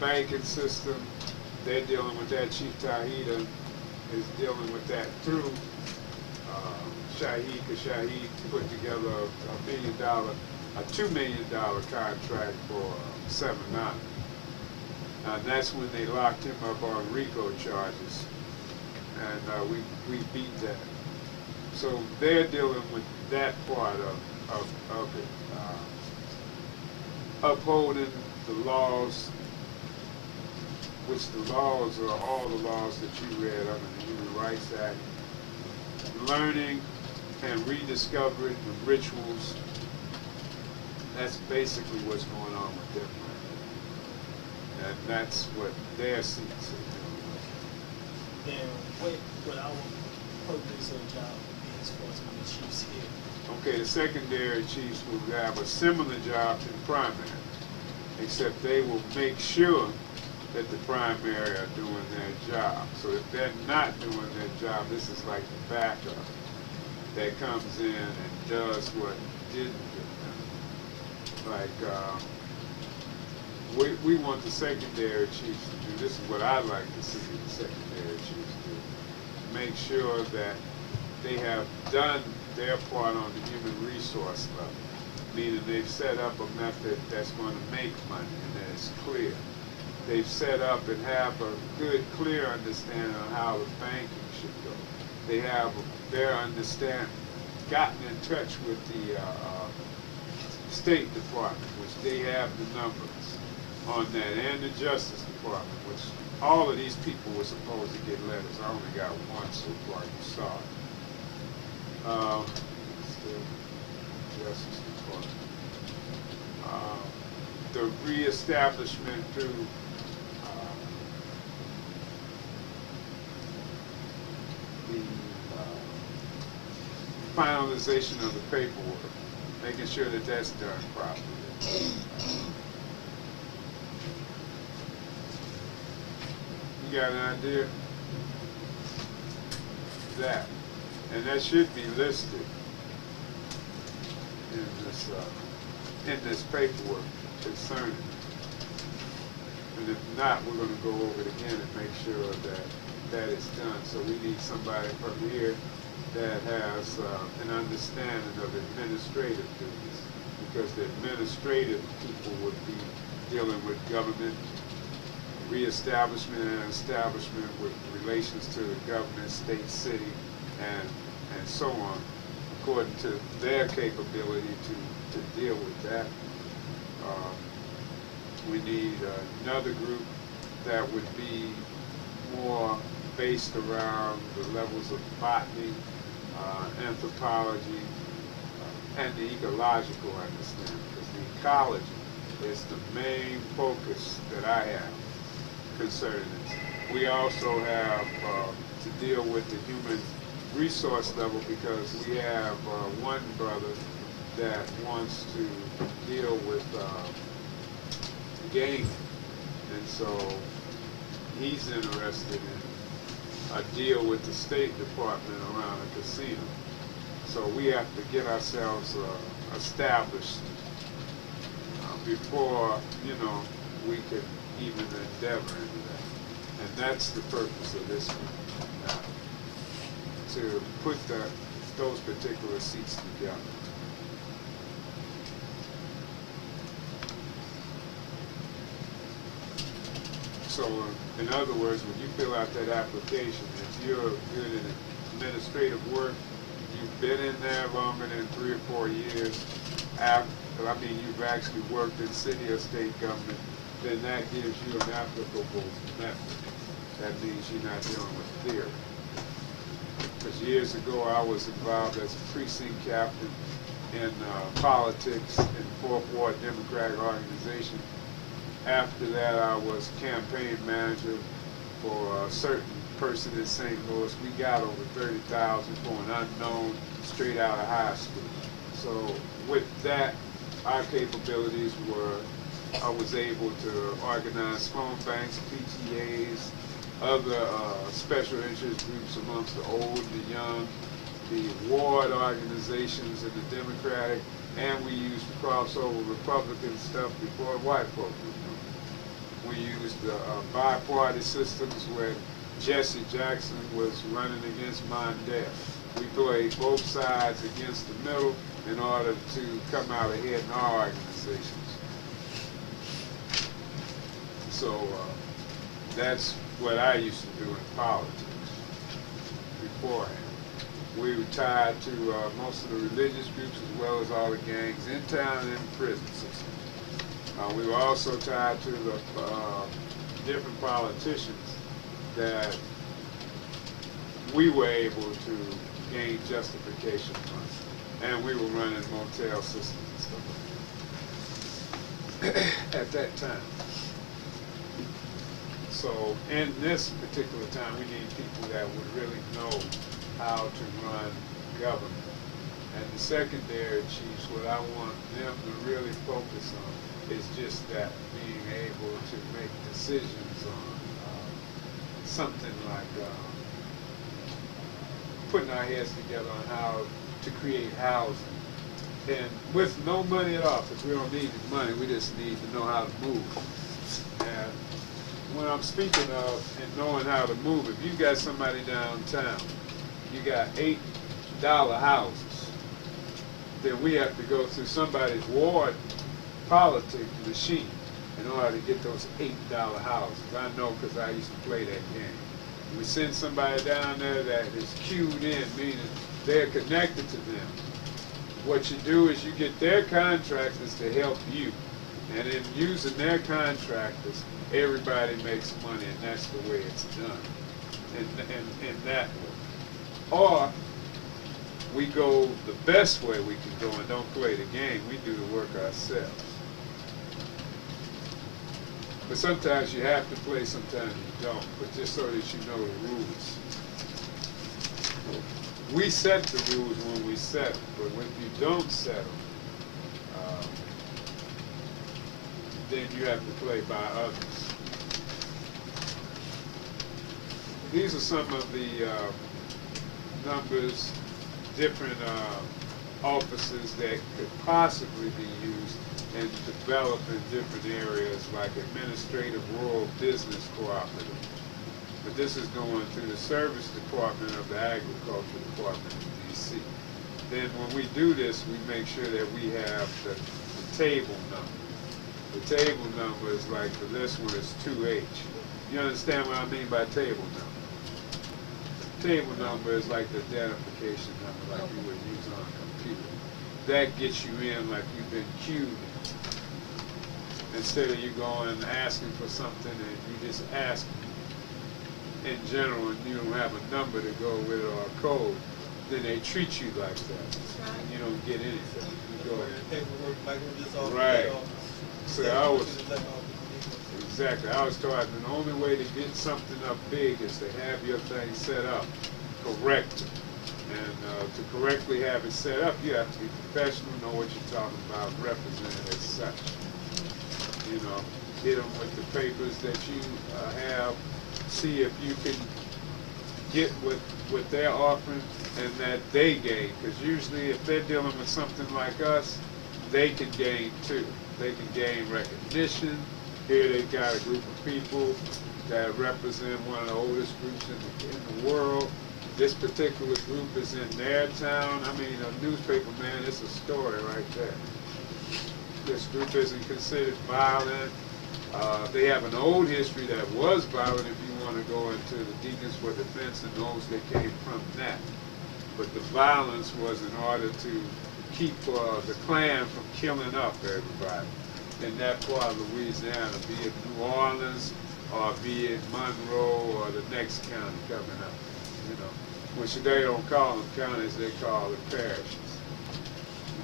banking system, they're dealing with that. Chief Tahita is dealing with that through Shaheed, because Shaheed put together a $2 million contract for 7-9. And that's when they locked him up on RICO charges. And we beat that. So they're dealing with that part of it. Upholding the laws, which the laws are all the laws that you read under the Human Rights Act. Learning and rediscovering the rituals. That's basically what's going on with them right now. And that's what their seats are doing. And what our purpose or job would be as far as when the chiefs here? Okay, the secondary chiefs will have a similar job to the primary, except they will make sure that the primary are doing their job. So if they're not doing their job, this is like the backup that comes in and does what didn't get done. Like, we want the secondary chiefs to do, this is what I'd like to see the secondary chiefs do, make sure that they have done their part on the human resource level, meaning they've set up a method that's going to make money and that it's clear. They've set up and have a good, clear understanding of how the banking should go. They have their understanding, gotten in touch with the State Department, which they have the numbers on that, and the Justice Department, which all of these people were supposed to get letters. I only got one so far, you saw it. The Justice Department. The reestablishment through the finalization of the paperwork, making sure that that's done properly. You got an idea? That. And that should be listed in this paperwork concerning it. And if not, we're going to go over it again and make sure that that is done. So we need somebody from here that has an understanding of administrative duties, because the administrative people would be dealing with government reestablishment and establishment with relations to the government, state, city, and so on, according to their capability to deal with that. We need another group that would be more based around the levels of botany, anthropology, and the ecological understanding, because the ecology is the main focus that I have concerning this. We also have to deal with the human resource level, because we have one brother that wants to deal with gaming, and so he's interested in a deal with the State Department around a casino. So we have to get ourselves established before, we can even endeavor into that. And that's the purpose of this one, to put those particular seats together. So, in other words, when you fill out that application, if you're good in administrative work, you've been in there longer than 3 or 4 years, you've actually worked in city or state government, then that gives you an applicable method. That means you're not dealing with theory. Because years ago, I was involved as a precinct captain in politics in the 4th Ward Democratic Organization. After that, I was campaign manager for a certain person in St. Louis. We got over 30,000 for an unknown straight out of high school. So with that, our capabilities were, I was able to organize phone banks, PTAs, other special interest groups amongst the old, the young, the ward organizations in the Democratic, and we used to cross over Republican stuff before white folks were doing. We used bi-party systems when Jesse Jackson was running against Mondale. We played both sides against the middle in order to come out ahead in our organizations. So that's what I used to do in politics beforehand. We were tied to most of the religious groups as well as all the gangs in town and in the prison system. We were also tied to the different politicians that we were able to gain justification from. And we were running motel systems and stuff like that at that time. So in this particular time, we need people that would really know how to run government. And the secondary chiefs, what I want them to really focus on is just that, being able to make decisions on something like putting our heads together on how to create housing. And with no money at all, because we don't need the money, we just need to know how to move. And when I'm speaking of and knowing how to move, if you got somebody downtown, you got $8 houses, then we have to go through somebody's ward politics machine in order to get those $8 houses. I know because I used to play that game. We send somebody down there that is queued in, meaning they're connected to them. What you do is you get their contractors to help you. And in using their contractors, everybody makes money, and that's the way it's done. In that way. Or we go the best way we can go and don't play the game. We do the work ourselves. But sometimes you have to play, sometimes you don't. But just so that you know the rules. We set the rules when we set them, but when you don't set them, then you have to play by others. These are some of the numbers, different offices that could possibly be used and developed in different areas like administrative rural business cooperative. But this is going through the service department of the agriculture department in D.C. Then when we do this, we make sure that we have the table number. The table number is like, for this one is 2H. You understand what I mean by table number? Table number is like the identification number, like you would use on a computer. That gets you in like you've been queued in. Instead of you going and asking for something and you just ask in general and you don't have a number to go with it or a code, then they treat you like that. And you don't get anything. You go, right. So I was, exactly, I was taught the only way to get something up big is to have your thing set up correctly. And to correctly have it set up, you have to be professional, know what you're talking about, represent it as such. You know, hit them with the papers that you have, see if you can get what they're offering and that they gain. Because usually if they're dealing with something like us, they can gain too. They can gain recognition. Here they've got a group of people that represent one of the oldest groups in the world. This particular group is in their town. I mean, a newspaper, man, it's a story right there. This group isn't considered violent. They have an old history that was violent if you want to go into the Deacons for Defense and those that came from that. But the violence was in order to keep the Klan from killing up everybody in that part of Louisiana, be it New Orleans or be it Monroe or the next county coming up. You know, which they don't call them counties, they call it parishes.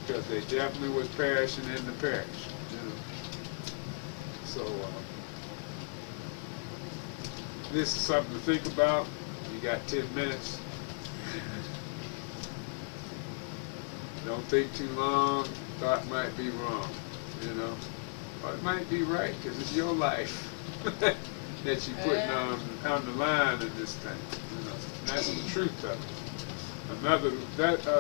Because they definitely was perishing in the parish, you know. So this is something to think about. You got 10 minutes. Don't think too long. Thought might be wrong, you know. Or it might be right, because it's your life that you're putting on the line in this thing, you know. And that's the truth of it.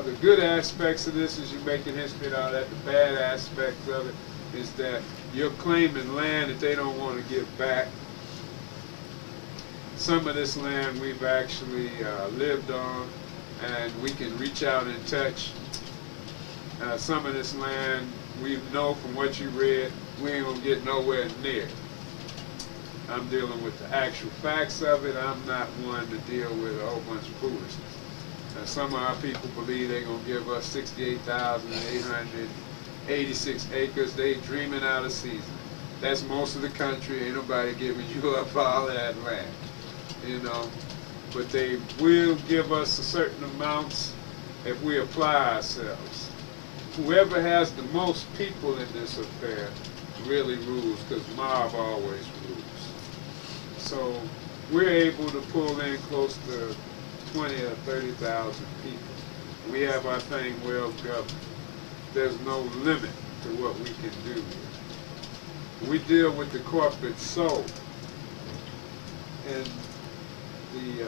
The good aspects of this is you're making history and all that. The bad aspects of it is that you're claiming land that they don't want to give back. Some of this land we've actually lived on, and we can reach out and touch. Some of this land, we know from what you read, we ain't gonna get nowhere near. I'm dealing with the actual facts of it. I'm not one to deal with a whole bunch of foolishness. Some of our people believe they're gonna give us 68,886 acres. They dreaming out of season. That's most of the country. Ain't nobody giving you up all that land, you know. But they will give us a certain amounts if we apply ourselves. Whoever has the most people in this affair really rules, because mob always rules. So we're able to pull in close to 20 or 30,000 people. We have our thing well governed. There's no limit to what we can do here. We deal with the corporate soul. And the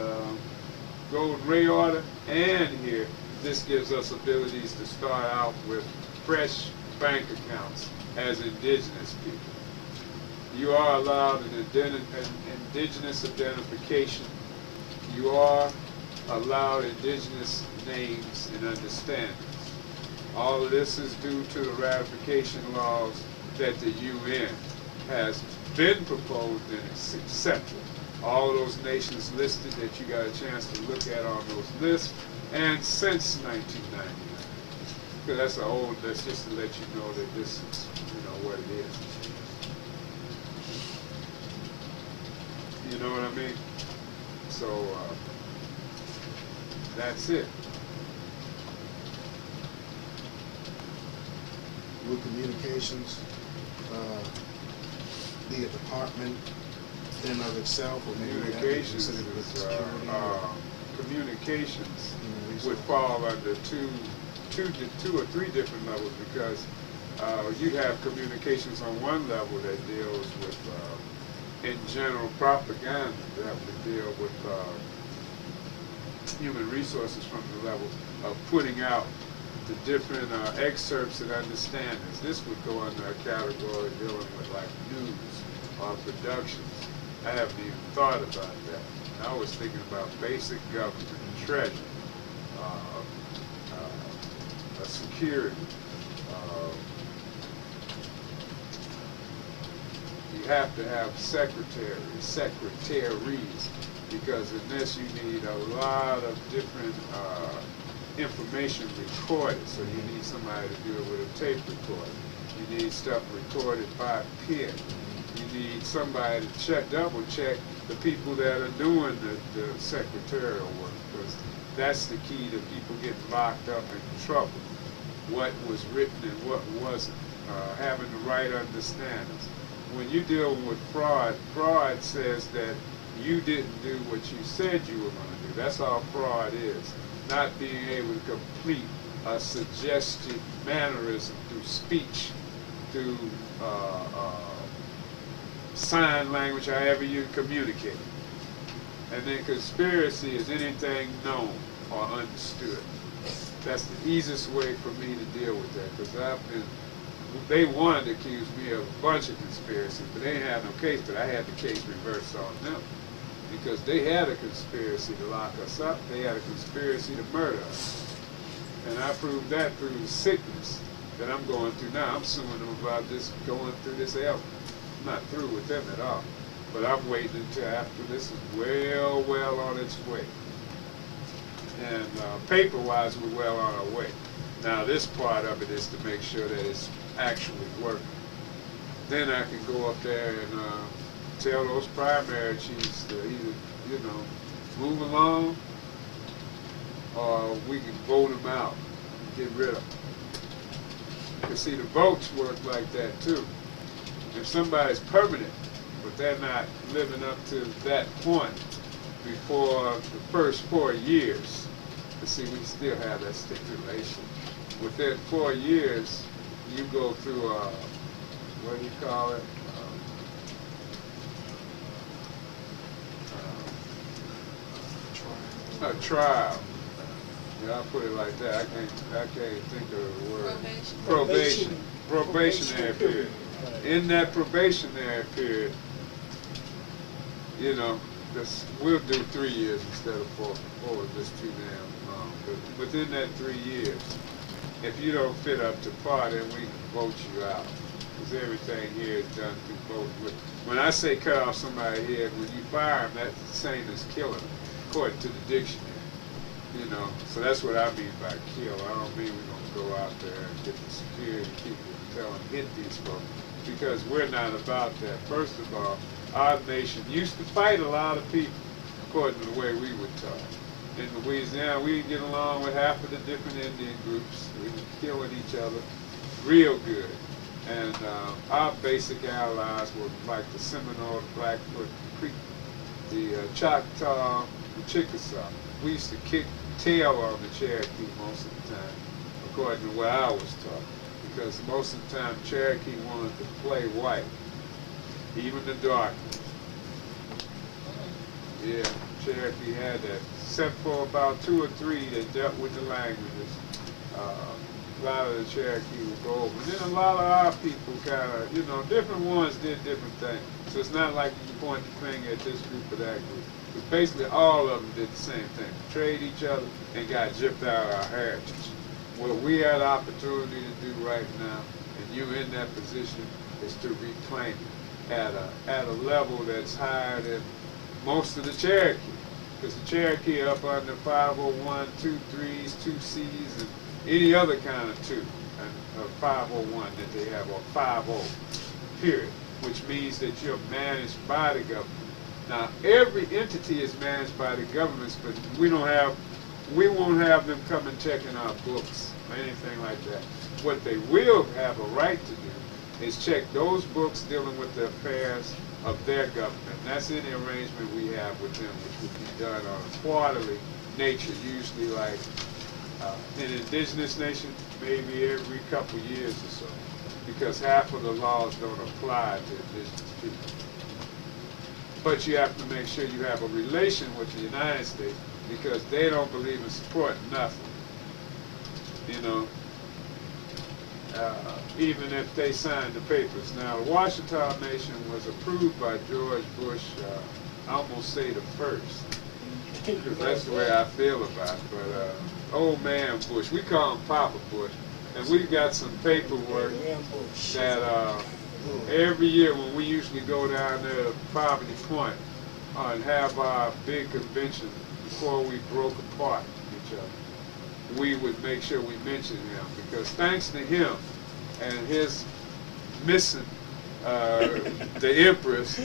Golden Ray Order, and here, this gives us abilities to start out with fresh bank accounts as indigenous people. You are allowed an indigenous identification. You are allowed indigenous names and understandings. All of this is due to the ratification laws that the UN has been proposed and accepted. All of those nations listed that you got a chance to look at on those lists, and since 1999. Because that's just to let you know that this is, you know, what it is. You know what I mean? So, that's it. Will communications be a department in and of itself, or maybe Communications communications would fall under two or three different levels, because you have communications on one level that deals with, in general, propaganda, that would deal with human resources from the level of putting out the different excerpts and understandings. This would go under a category dealing with like news or productions. I haven't even thought about that. I was thinking about basic government, treasury, security. You have to have secretaries, because in this you need a lot of different information recorded. So you need somebody to do it with a tape recorder. You need stuff recorded by pen. You need somebody to double check the people that are doing the secretarial work, because that's the key to people getting locked up in trouble. What was written and what wasn't. Having the right understandings. When you deal with fraud, fraud says that you didn't do what you said you were going to do. That's all fraud is. Not being able to complete a suggested mannerism through speech, through sign language, however you communicate. And then conspiracy is anything known or understood. That's the easiest way for me to deal with that, because they wanted to accuse me of a bunch of conspiracy, but they didn't have no case, but I had the case reversed on them. Because they had a conspiracy to lock us up, they had a conspiracy to murder us. And I proved that through the sickness that I'm going through now. I'm suing them about this, going through this ailment. I'm not through with them at all. But I'm waiting until after this is well on its way. And paper-wise, we're well on our way. Now this part of it is to make sure that it's actually working. Then I can go up there and tell those primary chiefs to either, you know, move along, or we can vote them out and get rid of them. Because see, the votes work like that too. If somebody's permanent, but they're not living up to that point before the first 4 years, but see, we still have that stipulation. Within 4 years, you go through what do you call it? A trial. I'll put it like that. I can't think of the word. Probation. Probationary period. In that probationary period, you know, we'll do 3 years instead of 4, just too damn long. But within that 3 years, if you don't fit up to par, then we can vote you out. Because everything here is done through vote. When I say cut off somebody's head, when you fire them, that's the same as killing them, according to the dictionary. You know, so that's what I mean by kill. I don't mean we're going to go out there and get the security people and tell them hit these folks, because we're not about that. First of all, our nation used to fight a lot of people, according to the way we were taught. In Louisiana, we didn't get along with half of the different Indian groups. We were killing each other real good. And our basic allies were like the Seminole, the Blackfoot, Creek, the Choctaw, the Chickasaw. We used to kick tail on the Cherokee most of the time, according to what I was taught. Because most of the time, Cherokee wanted to play white, even the dark ones. Yeah, Cherokee had that. Except for about 2 or 3 that dealt with the languages. A lot of the Cherokee would go over. And then a lot of our people kind of, you know, different ones did different things. So it's not like you point the finger at this group or that group. Because basically all of them did the same thing. Trade each other and got gypped out of our heritage. What we had opportunity to do right now, and you in that position, is to reclaim it at a level that's higher than most of the Cherokee. Because the Cherokee are up under 501, 2 3s, 2 Cs, and any other kind of 2, and 501 that they have, or 50, period, which means that you're managed by the government. Now, every entity is managed by the governments, but we won't have them come and check in our books or anything like that. What they will have a right to do is check those books dealing with the affairs of their government. And that's any arrangement we have with them, which would be done on a quarterly nature, usually like in indigenous nations, maybe every couple years or so, because half of the laws don't apply to indigenous people. But you have to make sure you have a relation with the United States, because they don't believe in supporting nothing. You know, even if they signed the papers. Now, the Washitaw Nation was approved by George Bush, I almost say the first, because that's the way I feel about it. But old man Bush, we call him Papa Bush, and we've got some paperwork that every year when we usually go down there to Poverty Point and have our big convention before we broke apart from each other, we would make sure we mention him, because thanks to him and his missing the Empress,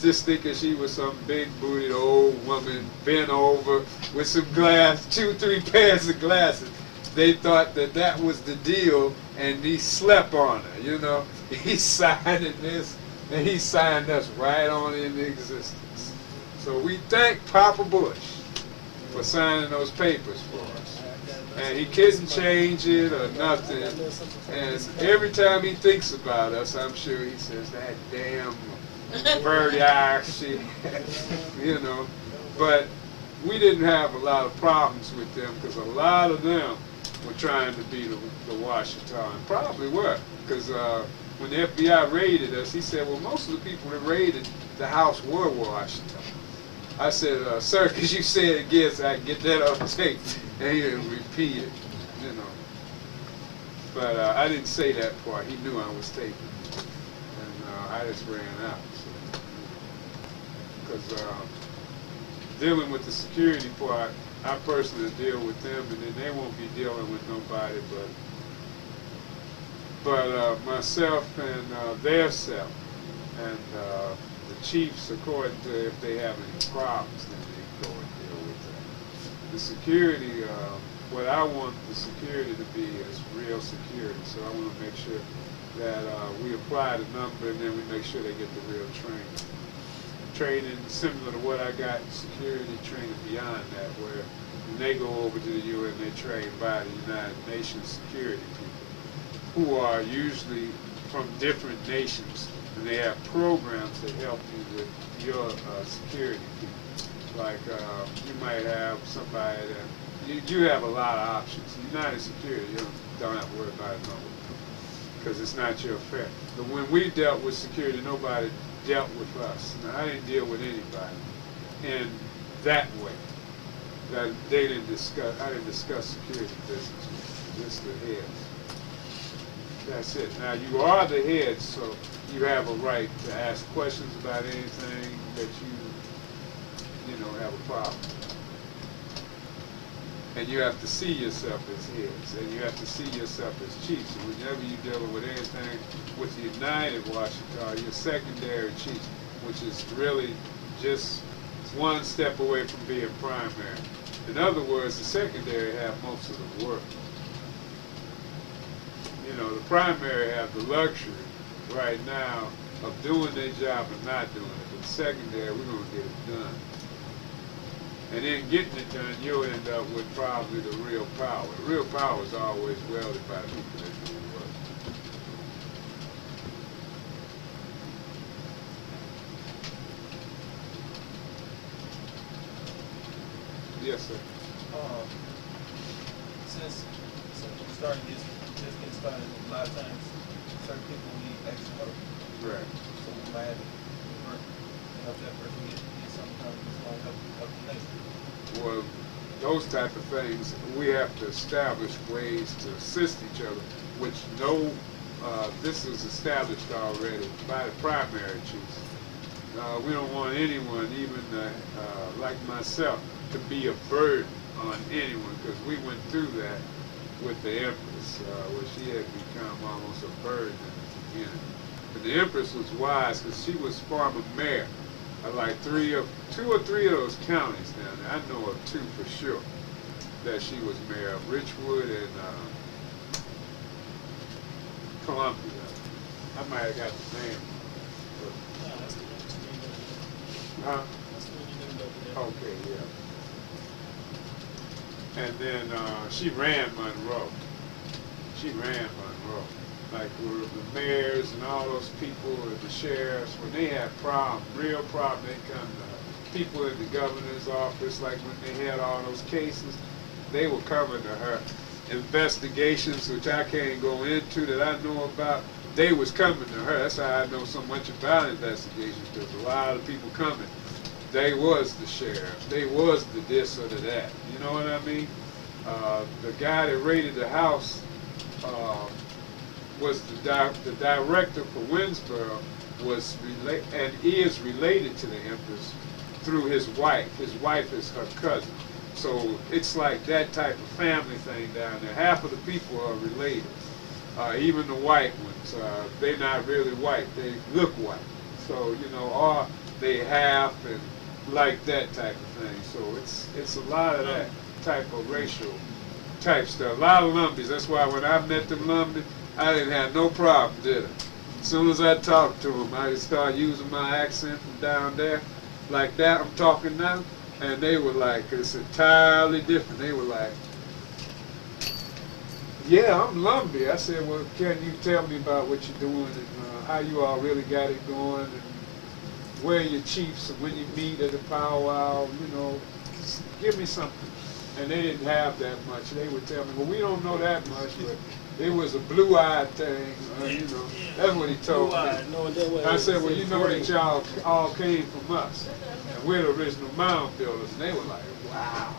just thinking she was some big-booted old woman bent over with some glass, 2, 3 pairs of glasses. They thought that that was the deal, and he slept on her, you know. He signed this, and he signed us right on into existence. So we thank Papa Bush for signing those papers for us. And he couldn't change it or nothing. And every time he thinks about us, I'm sure he says, that damn Verdiacee, you know. But we didn't have a lot of problems with them, because a lot of them were trying to be the Washitaw, and probably were. Because when the FBI raided us, he said, well, most of the people that raided the house were Washitaw. I said, sir, could you say it again so I can get that on tape? And he didn't repeat it, you know. But I didn't say that part. He knew I was taping. And I just ran out. Because dealing with the security part, I personally deal with them, and then they won't be dealing with nobody but myself and their self. And the chiefs, according to if they have any problems, then they go and deal with that. The security, what I want the security to be is real security. So I want to make sure that we apply the number, and then we make sure they get the real training. Training similar to what I got in security training beyond that, where when they go over to the UN, they're trained by the United Nations security people, who are usually from different nations, and they have programs that help you with your security people. Like you might have somebody that you have a lot of options. United Security, you don't have to worry about it no more, because it's not your affair. But when we dealt with security, nobody dealt with us. Now, I didn't deal with anybody in that way. That they didn't discuss. I didn't discuss security business with just the heads. That's it. Now you are the head, so you have a right to ask questions about anything that you know, have a problem. And you have to see yourself as heads, and you have to see yourself as chiefs. And whenever you're dealing with anything with the United Washitaw, you're secondary chiefs, which is really just one step away from being primary. In other words, the secondary have most of the work. You know, the primary have the luxury right now of doing their job and not doing it. But the secondary, we're going to get it done. And then getting it done, you'll end up with probably the real power. The real power is always wielded by people that do the work. Yes, sir. Since we started just getting started, a lot of times certain people need extra help. Right. So we might have to work to help that person get something done that's going to help the next person. Well, those type of things, we have to establish ways to assist each other, which this is established already by the primary chiefs. We don't want anyone, even like myself, to be a burden on anyone, because we went through that with the Empress, where she had become almost a burden in the beginning. But the Empress was wise, because she was former mayor of like 2 or 3 of those counties down there. I know of 2 for sure that she was mayor of, Richwood and Columbia. I might have got the name. No, that's the one that's named over there. Huh? That's the one you named over there. Okay, yeah. And then she ran Monroe. She ran Monroe. Like with the mayors and all those people and the sheriffs, when they had problems, real problems, they come to people in the governor's office, like when they had all those cases, they were coming to her. Investigations, which I can't go into that I know about, they was coming to her. That's how I know so much about investigations, because a lot of people coming. They was the sheriff. They was the this or the that. You know what I mean? The guy that raided the house was the director for Winsboro, was and is related to the Empress through his wife. His wife is her cousin. So it's like that type of family thing down there. Half of the people are related. Even the white ones, they're not really white. They look white. So, you know, or they half and like that type of thing. So it's a lot of that type of racial type stuff. A lot of Lumbies. That's why when I met them Lumbies, I didn't have no problem, did I? As soon as I talked to them, I just started using my accent from down there, like that I'm talking now, and they were like, it's entirely different. They were like, yeah, I'm Lumbee. I said, well, can you tell me about what you're doing and how you all really got it going, and where are your chiefs, and when you meet at the powwow, you know, give me something. And they didn't have that much. They would tell me, well, we don't know that much, but it was a blue-eyed thing, you know. That's what he told me. I said, well, you know that y'all all came from us, and we're the original mound builders. And they were like, wow.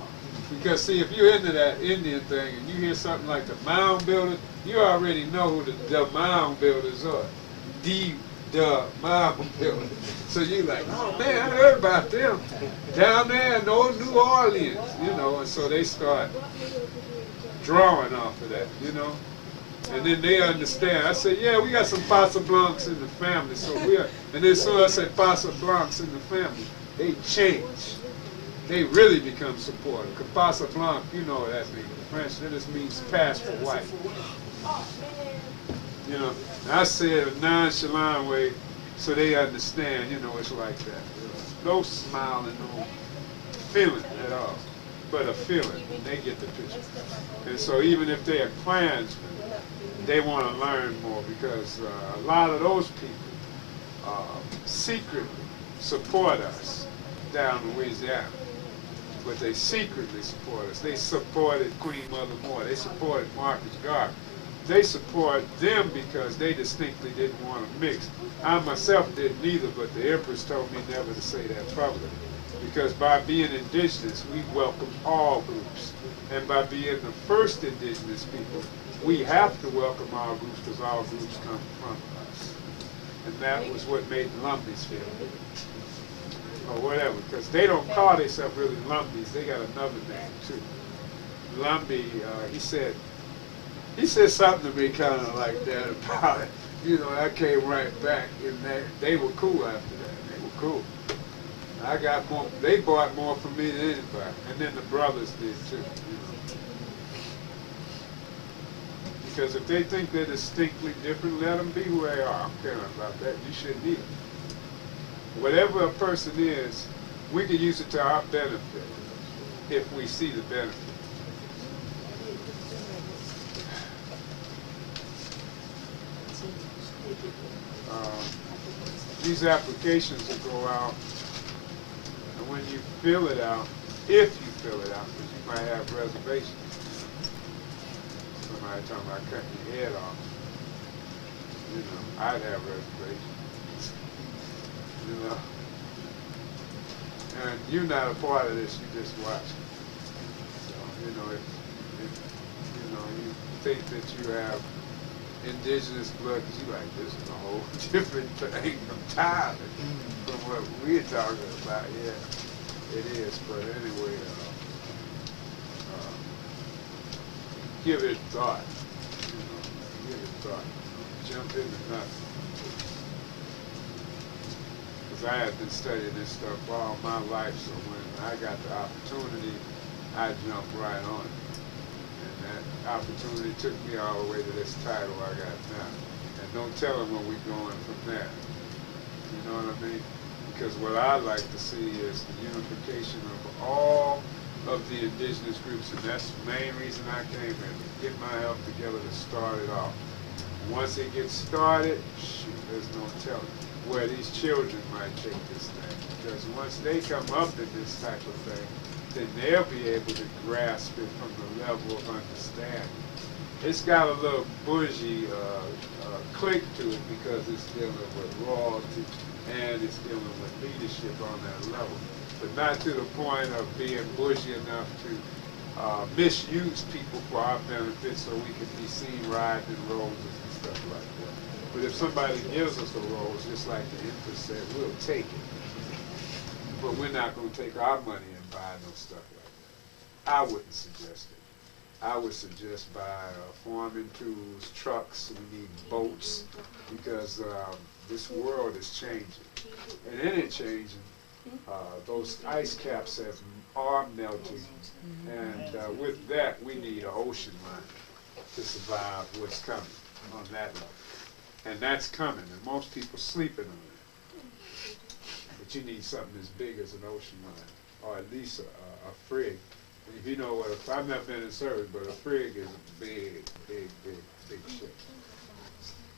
Because, see, if you're into that Indian thing and you hear something like the mound builders, you already know who the mound builders are. The mound builders. So you're like, oh, man, I heard about them down there in old New Orleans, you know. And so they start drawing off of that, you know. And then they understand. I said, yeah, we got some Paso Blancs in the family. So and then so I said Paso Blancs in the family. They change. They really become supportive. Because Paso Blanc, you know what that means. In French, that just means pass for white. You know, and I said a nonchalant way so they understand, you know, it's like that. No smiling, no feeling at all, but a feeling. They get the picture. And so even if they're Klansmen, they want to learn more, because a lot of those people secretly support us down in Louisiana. but they secretly support us. They supported Queen Mother Moore. They supported Marcus Garvey. They support them because they distinctly didn't want to mix. I myself didn't either, but the Empress told me never to say that publicly. Because by being indigenous, we welcome all groups. And by being the first indigenous people, we have to welcome all groups because all groups come from us. And that was what made Lumbies feel. Or whatever, because they don't call themselves really Lumbies. They got another name too. Lumbee, he said something to me kind of like that about it. You know, I came right back, and they were cool after that. They were cool. I got more. They bought more from me than anybody, and then the brothers did too. You know. Because if they think they're distinctly different, let them be who they are. I'm caring about that. You shouldn't either. Whatever a person is, we can use it to our benefit if we see the benefit. These applications will go out, and when you fill it out, if you fill it out, because you might have reservations. Somebody talking about cutting your head off. You know, I'd have reservations. You know, and you're not a part of this, you just watch it. So, you know, if you know, you think that you have indigenous blood, because you're like, this is a whole different thing entirely from what we're talking about. Yeah, it is, but anyway, give it thought. You know, give it thought. Jump into nothing. I had been studying this stuff all my life, so when I got the opportunity, I jumped right on it. And that opportunity took me all the way to this title I got now. And don't tell them where we're going from there. You know what I mean? Because what I like to see is the unification of all of the indigenous groups, and that's the main reason I came here, to get my help together to start it off. Once it gets started, shoot, there's no telling where these children might take this thing. Because once they come up in this type of thing, then they'll be able to grasp it from the level of understanding. It's got a little bougie click to it because it's dealing with royalty and it's dealing with leadership on that level. But not to the point of being bougie enough to misuse people for our benefit so we can be seen riding in roses and stuff like that. But if somebody gives us a rose, just like the Empress said, we'll take it. But we're not going to take our money and buy no stuff like that. I wouldn't suggest it. I would suggest buy farming tools, trucks, we need boats, because this world is changing. And it ain't changing. Those ice caps are melting. And with that, we need an ocean line to survive what's coming on that level. And that's coming, and most people sleeping on it. But you need something as big as an ocean line, or at least a frig. And if you know what, I've never been in service, but a frig is a big, big, big, big ship.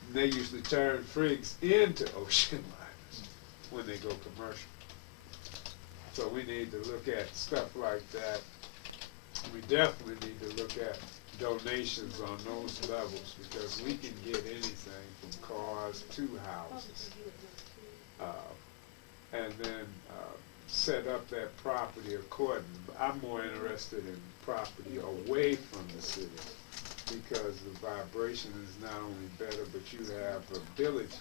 And they usually turn frigs into ocean liners when they go commercial. So we need to look at stuff like that. We definitely need to look at donations on those levels, because we can get anything from cars to houses, and then set up that property accordingly. I'm more interested in property away from the city, because the vibration is not only better, but you have the ability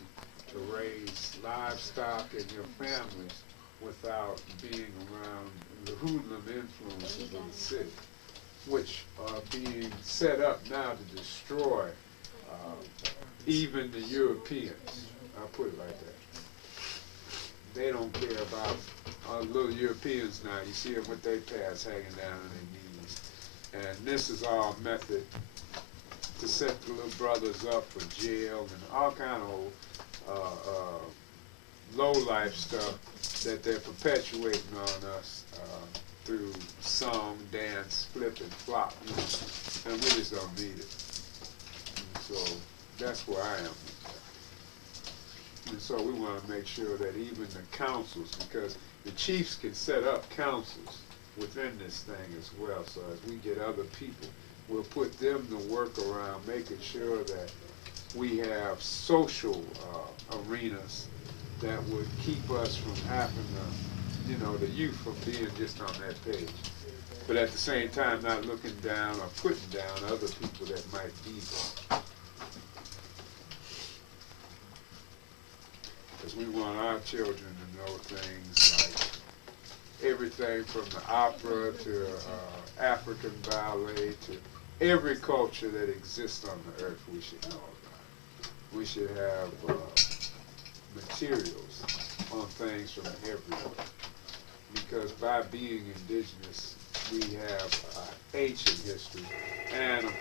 to raise livestock and your families without being around the hoodlum influences of the city, which are being set up now to destroy even the Europeans. I'll put it like that. They don't care about little Europeans now. You see them with their pads hanging down on their knees. And this is all method to set the little brothers up for jail and all kind of low-life stuff that they're perpetuating on us through song, dance, flip, and flop. You know? And we just don't need it. And so that's where I am with that. And so we want to make sure that even the councils, because the chiefs can set up councils, within this thing as well. So as we get other people, we'll put them to work around making sure that we have social arenas that would keep us from having to, you know, the youth from being just on that page. But at the same time, not looking down or putting down other people that might be there. Because we want our children to know things like everything from the opera to African ballet to every culture that exists on the earth we should know about. We should have materials on things from everywhere. Because by being indigenous, we have ancient history and a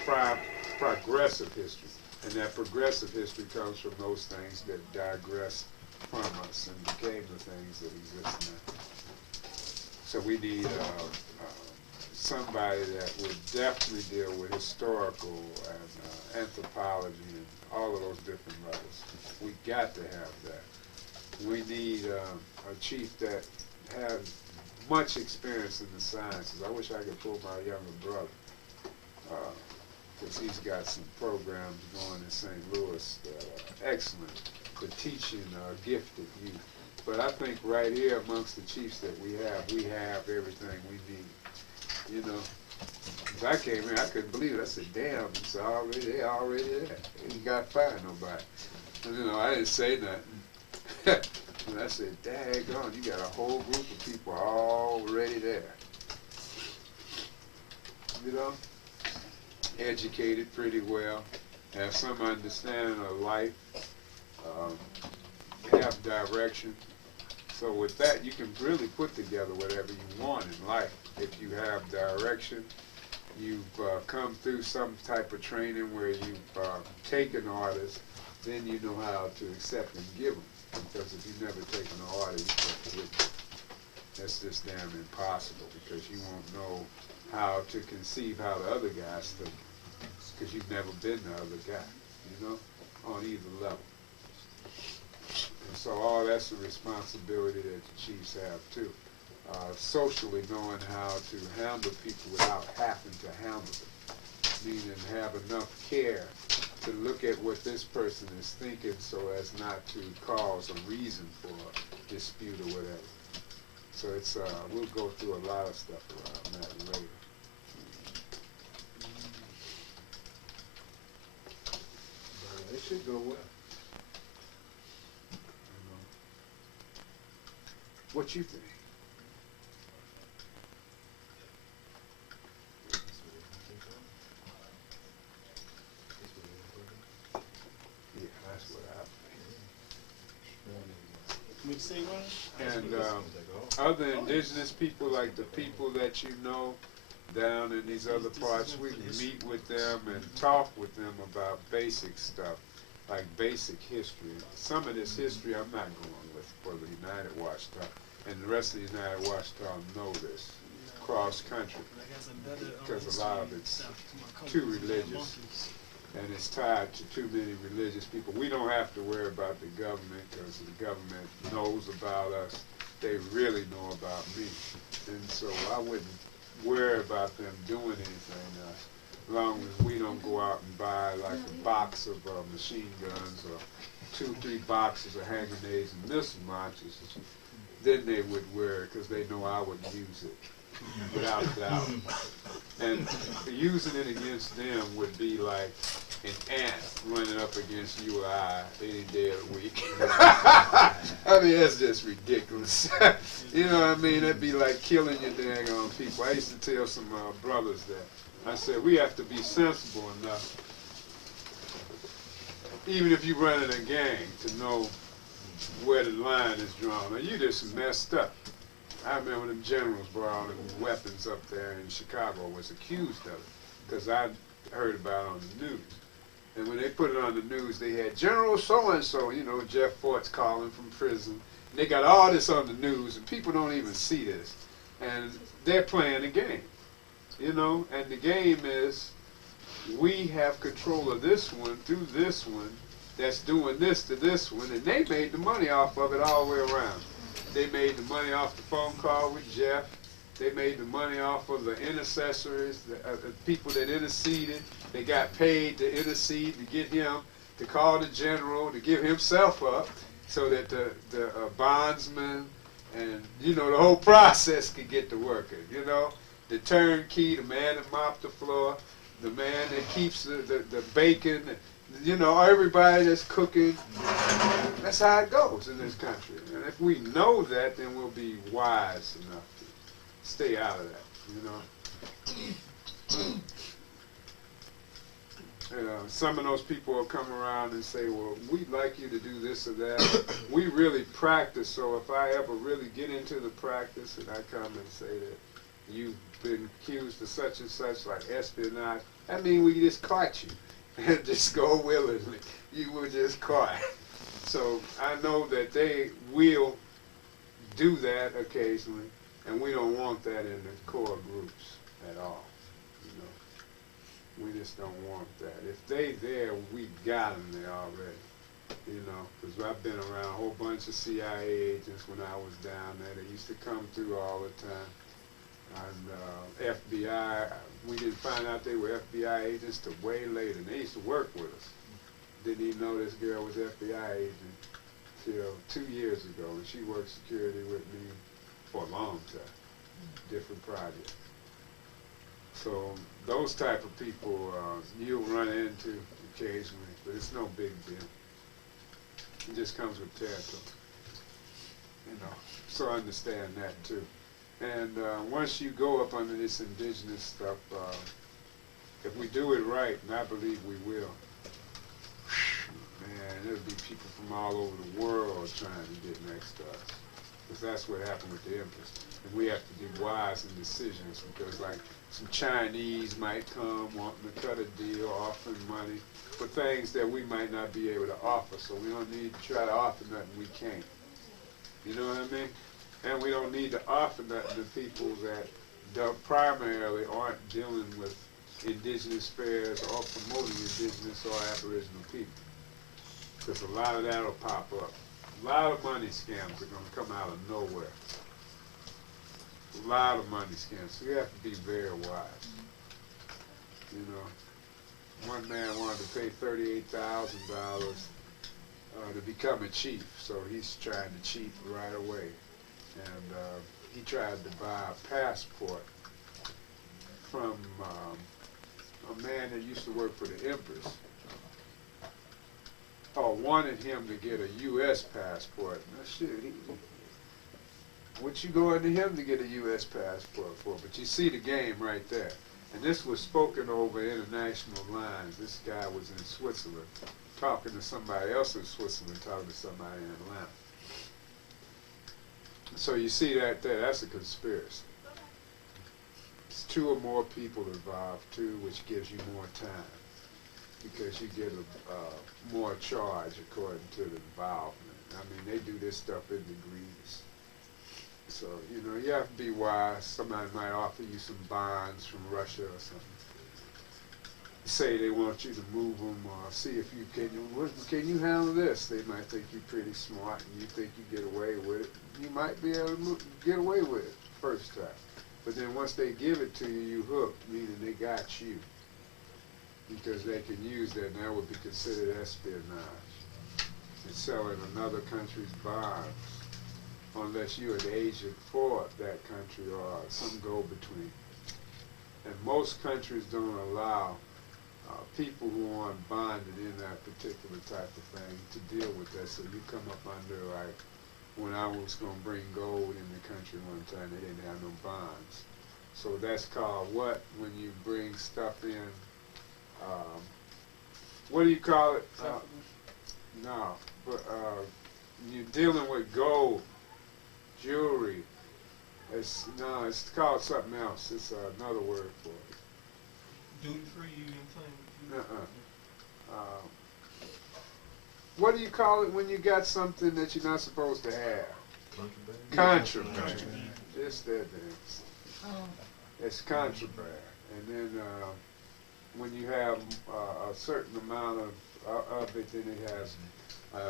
progressive history. And that progressive history comes from those things that digress from us and became the things that exist now. So we need somebody that would definitely deal with historical and anthropology and all of those different levels. We got to have that. We need a chief that has much experience in the sciences. I wish I could pull my younger brother, because he's got some programs going in St. Louis that are excellent for teaching gifted youth. But I think right here amongst the chiefs that we have everything we need. You know, as I came here, I couldn't believe it. I said, damn, it's already there. Ain't got to find nobody. And, you know, I didn't say nothing. And I said, daggone, you got a whole group of people already there. You know, educated pretty well, have some understanding of life, have direction. So with that, you can really put together whatever you want in life. If you have direction, you've come through some type of training where you've taken orders, then you know how to accept and give them. Because if you've never taken an order, you can't give them. That's just damn impossible, because you won't know how to conceive how the other guys think, because you've never been the other guy, you know, on either level. And so all that's a responsibility that the chiefs have too. Socially knowing how to handle people without having to handle them, meaning have enough care to look at what this person is thinking so as not to cause a reason for a dispute or whatever. So it's we'll go through a lot of stuff around that later. It should go well. What you think? Yeah, that's what I think. And other indigenous people, like the people that you know down in these other parts, we can meet with them and talk with them about basic stuff, like basic history. Some of this history I'm not going with for the United Washitaw, and the rest of the United Washitaw know this cross country, because a lot of it's too religious, and it's tied to too many religious people. We don't have to worry about the government, because the government knows about us. They really know about me, and so I wouldn't worry about them doing anything, as long as we don't go out and buy like a box of machine guns or 2-3 boxes of hand grenades and missile launchers. Then they would worry, because they know I would use it, without a doubt. And using it against them would be like an ant running up against you or I any day of the week. I mean, that's just ridiculous. You know what I mean? That'd be like killing your dang on people. I used to tell some brothers that. I said, we have to be sensible enough, even if you run in a gang, to know where the line is drawn. Now, you just messed up. I remember them generals brought all them weapons up there in Chicago, was accused of it, because I heard about it on the news. And when they put it on the news, they had General so-and-so, you know, Jeff Fort's calling from prison. And they got all this on the news, and people don't even see this. And they're playing a game, you know, and the game is, we have control of this one through this one that's doing this to this one, and they made the money off of it all the way around. They made the money off the phone call with Jeff. They made the money off of the intercessors, the people that interceded. They got paid to intercede, to get him, to call the general, to give himself up, so that the bondsman and, you know, the whole process could get to working, you know. The turnkey, the man that mopped the floor, the man that keeps the bacon, you know, everybody that's cooking. That's how it goes in this country. And if we know that, then we'll be wise enough to stay out of that, you know. Some of those people will come around and say, well, we'd like you to do this or that. We really practice, so if I ever really get into the practice and I come and say that you've been accused of such and such, like espionage, I mean, we just caught you. And just go willingly. You were just caught. So I know that they will do that occasionally, and we don't want that in the core groups at all. We just don't want that. If they there, we got them there already, you know, because I've been around a whole bunch of CIA agents when I was down there. They used to come through all the time. And FBI, we didn't find out they were FBI agents till way later. And they used to work with us. Didn't even know this girl was FBI agent till 2 years ago, and she worked security with me for a long time, different projects. So those type of people you'll run into occasionally, but it's no big deal. It just comes with territory, you know. So I understand that too. And once you go up under this indigenous stuff, if we do it right, and I believe we will, man, there'll be people from all over the world trying to get next to us. Because that's what happened with the Empress. And we have to be wise in decisions, because like some Chinese might come wanting to cut a deal, offering money for things that we might not be able to offer. So we don't need to try to offer nothing we can't. You know what I mean? And we don't need to offer nothing to people that primarily aren't dealing with indigenous affairs or promoting indigenous or aboriginal people. Because a lot of that will pop up. A lot of money scams are going to come out of nowhere. A lot of money scams. So you have to be very wise. You know, one man wanted to pay $38,000 to become a chief, so he's trying to cheat right away. And he tried to buy a passport from a man that used to work for the Empress. Wanted him to get a U.S. passport. Now, shit, what you going to him to get a U.S. passport for? But you see the game right there. And this was spoken over international lines. This guy was in Switzerland, talking to somebody else in Switzerland, talking to somebody in Atlanta. So you see that there, that's a conspiracy. It's 2 or more people involved, too, which gives you more time, because you get a more charge according to the involvement. I mean, they do this stuff in degrees. So, you know, you have to be wise. Somebody might offer you some bonds from Russia or something. Say they want you to move them, or see if you can you handle this. They might think you're pretty smart and you think you get away with it. You might be able to get away with it first time. But then once they give it to you, you hooked, meaning they got you. Because they can use that, and that would be considered espionage. And selling another country's bonds, unless you're an agent for that country or some go-between. And most countries don't allow people who aren't bonded in that particular type of thing to deal with that. So you come up under, like, when I was going to bring gold in the country one time, they didn't have no bonds. So that's called what? When you bring stuff in, what do you call it? No, but you're dealing with gold, jewelry. It's called something else. It's another word for it. Duty free, you didn't claim. What do you call it when you got something that you're not supposed to have? Contraband. Contraband. It's that damn. It's contraband. And then when you have a certain amount of it, then it has,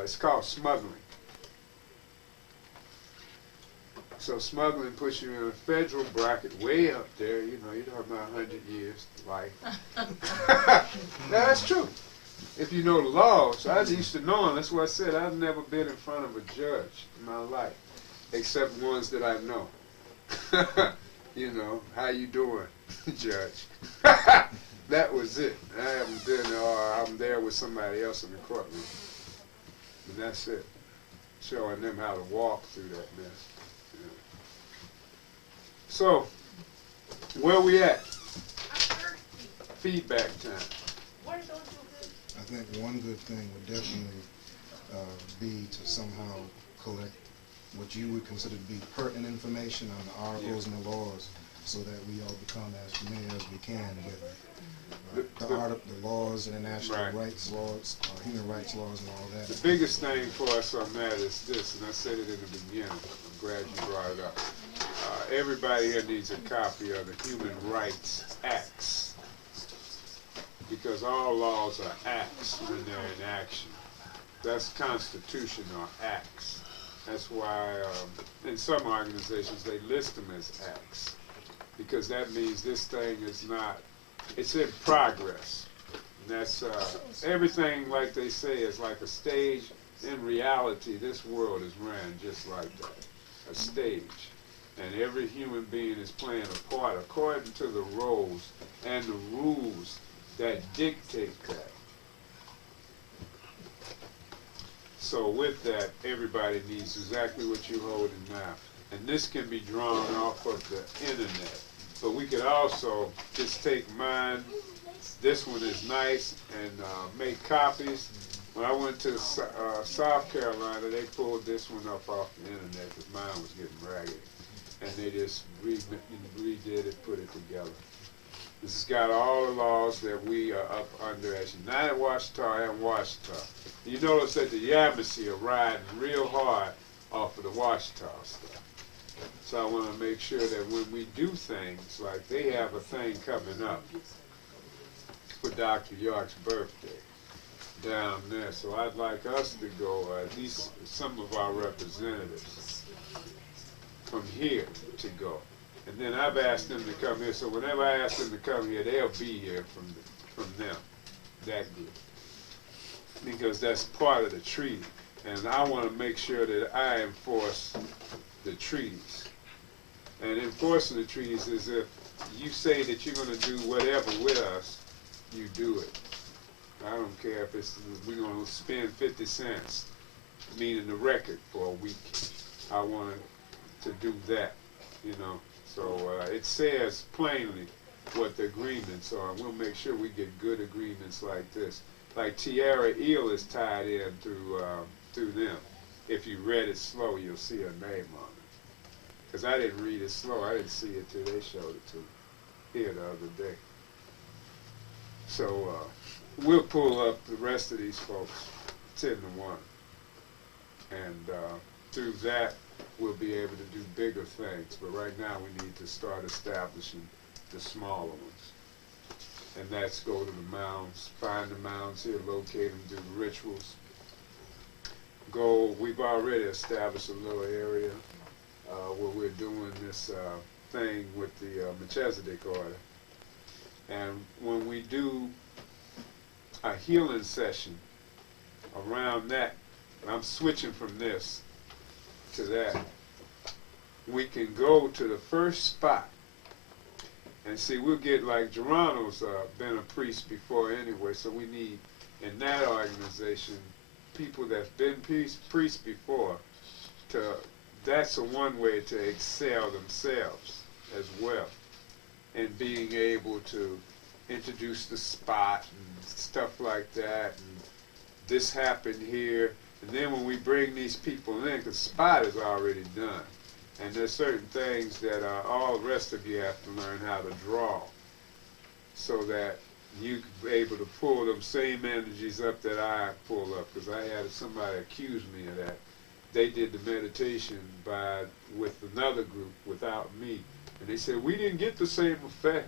it's called smuggling. So smuggling puts you in a federal bracket way up there. You know, you're talking about 100 years life. That's true. If you know the laws. I used to know them. That's what I said. I've never been in front of a judge in my life, except ones that I know. You know, how you doing, Judge? That was it. I haven't been, I'm there with somebody else in the courtroom. And that's it. Showing them how to walk through that mess. Yeah. So, where we at? Feedback time. I think one good thing would definitely be to somehow collect what you would consider to be pertinent information on the articles and the laws, so that we all become as familiar as we can with the laws, international rights laws, human rights laws, and all that. The biggest thing for us on that is this, and I said it in the beginning. I'm glad you brought it up. Everybody here needs a copy of the Human Rights Acts, because all laws are acts when they're in action. That's Constitution or acts. That's why in some organizations they list them as acts, because that means this thing is not, it's in progress. And that's everything, like they say, is like a stage. In reality, this world is ran just like that, a stage. And every human being is playing a part according to the roles and the rules that dictate that. So with that, everybody needs exactly what you hold in now. And this can be drawn off of the internet. But we could also just take mine, this one is nice, and make copies. When I went to South Carolina, they pulled this one up off the internet because mine was getting raggedy. And they just redid it, put it together. This has got all the laws that we are up under as United Washitaw and Washitaw. You notice that the Ramisis are riding real hard off of the Washitaw stuff. So I want to make sure that when we do things, like they have a thing coming up for Dr. York's birthday down there. So I'd like us to go, at least some of our representatives from here to go. And then I've asked them to come here, so whenever I ask them to come here, they'll be here from them, that group. Because that's part of the treaty. And I want to make sure that I enforce the treaties. And enforcing the treaties is if you say that you're going to do whatever with us, you do it. I don't care if it's, we're going to spend 50 cents, meaning the record, for a week. I wanted to do that, you know. So it says plainly what the agreements are. We'll make sure we get good agreements like this. Like Tierra Eel is tied in through them. If you read it slow, you'll see her name on it. Because I didn't read it slow. I didn't see it till they showed it to me here the other day. So we'll pull up the rest of these folks 10 to 1. And through that, we'll be able to do bigger things. But right now, we need to start establishing the smaller ones. And that's go to the mounds, find the mounds here, locate them, do the rituals. Go, we've already established a little area where we're doing this thing with the Melchizedek order. And when we do a healing session around that, and I'm switching from this to that, we can go to the first spot. And see, we'll get, like Geronimo's been a priest before anyway, so we need, in that organization, people that's been priests before, that's a one way to excel themselves as well, and being able to introduce the spot and stuff like that, and this happened here, and then when we bring these people in, because the spot is already done, and there's certain things that all the rest of you have to learn how to draw, so that you can be able to pull them same energies up that I pull up, because I had somebody accuse me of that. They did the meditation with another group without me, and they said, we didn't get the same effect.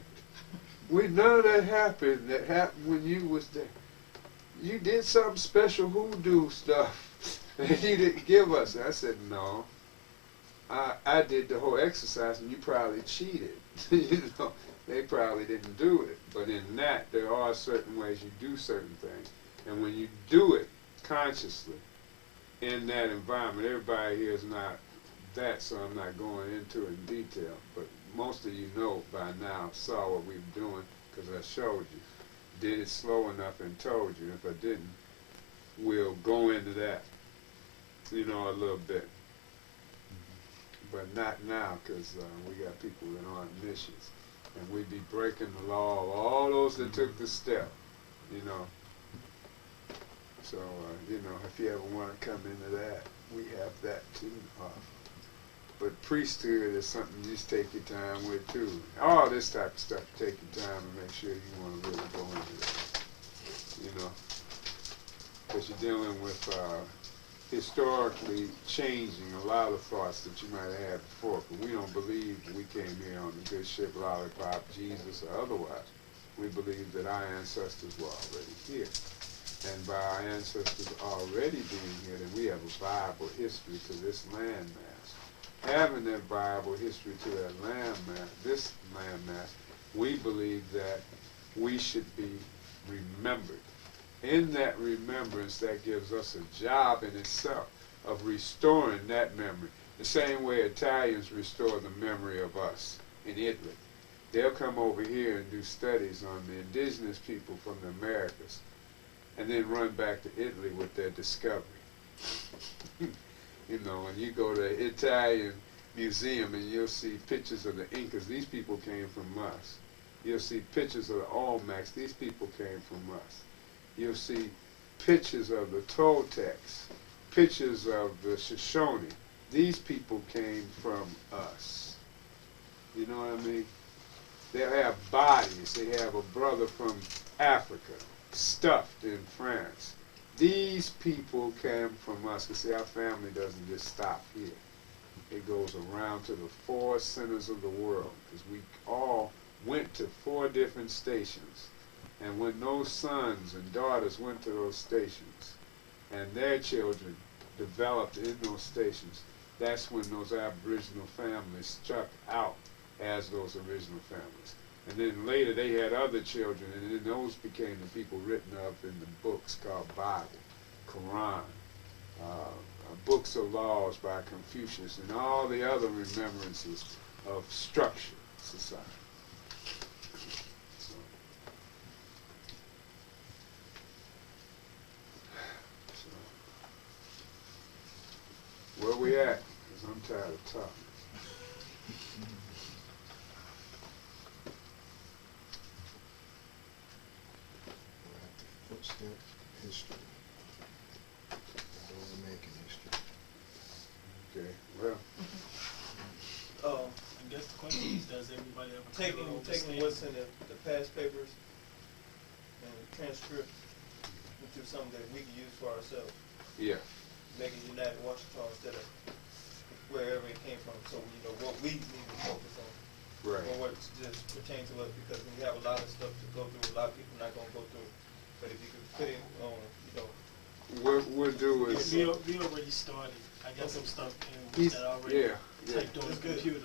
None of that happened when you was there. You did some special hoodoo stuff that you didn't give us. And I said, no. I did the whole exercise, and you probably cheated. You know, they probably didn't do it. But in that, there are certain ways you do certain things. And when you do it consciously in that environment, everybody here is not that, so I'm not going into it in detail. But most of you know by now, saw what we were doing, because I showed you. Did it slow enough and told you. If I didn't, we'll go into that, you know, a little bit. But not now, because we got people that aren't missions. And we'd be breaking the law of all those that took the step, you know. So, you know, if you ever want to come into that, we have that too. But priesthood is something you just take your time with too. All this type of stuff, you take your time and make sure you want to really go into it, you know. Because you're dealing with historically changing a lot of thoughts that you might have had before. But we don't believe we came here on the good ship, lollipop, Jesus, or otherwise. We believe that our ancestors were already here. And by our ancestors already being here, then we have a viable history to this landmass. Having that viable history to that landmass, this landmass, we believe that we should be remembered. In that remembrance, that gives us a job in itself of restoring that memory. The same way Italians restore the memory of us in Italy. They'll come over here and do studies on the indigenous people from the Americas, and then run back to Italy with their discovery. You know, when you go to the Italian museum and you'll see pictures of the Incas, these people came from us. You'll see pictures of the Olmecs, these people came from us. You'll see pictures of the Toltecs, pictures of the Shoshone, these people came from us. You know what I mean? They'll have bodies. They have a brother from Africa, stuffed in France. These people came from us. Because see, our family doesn't just stop here. It goes around to the 4 centers of the world. Because we all went to 4 different stations. And when those sons and daughters went to those stations, and their children developed in those stations, that's when those Aboriginal families struck out as those original families. And then later they had other children, and then those became the people written up in the books called Bible, Quran, books of laws by Confucius, and all the other remembrances of structure society. Where we at? Because I'm tired of talking. Footstep history. We're making history. Okay, well. I guess the question is, does everybody ever Taking what's in the past papers and transcript into something that we can use for ourselves. Yeah. Making United Washitaw instead of wherever it came from, so you know what we need to focus on, Right. or what just pertains to us, because we have a lot of stuff to go through. A lot of people not gonna go through, but if you could put it on, you know. What we'll do is we already started. I got some stuff in that already typed on the computer.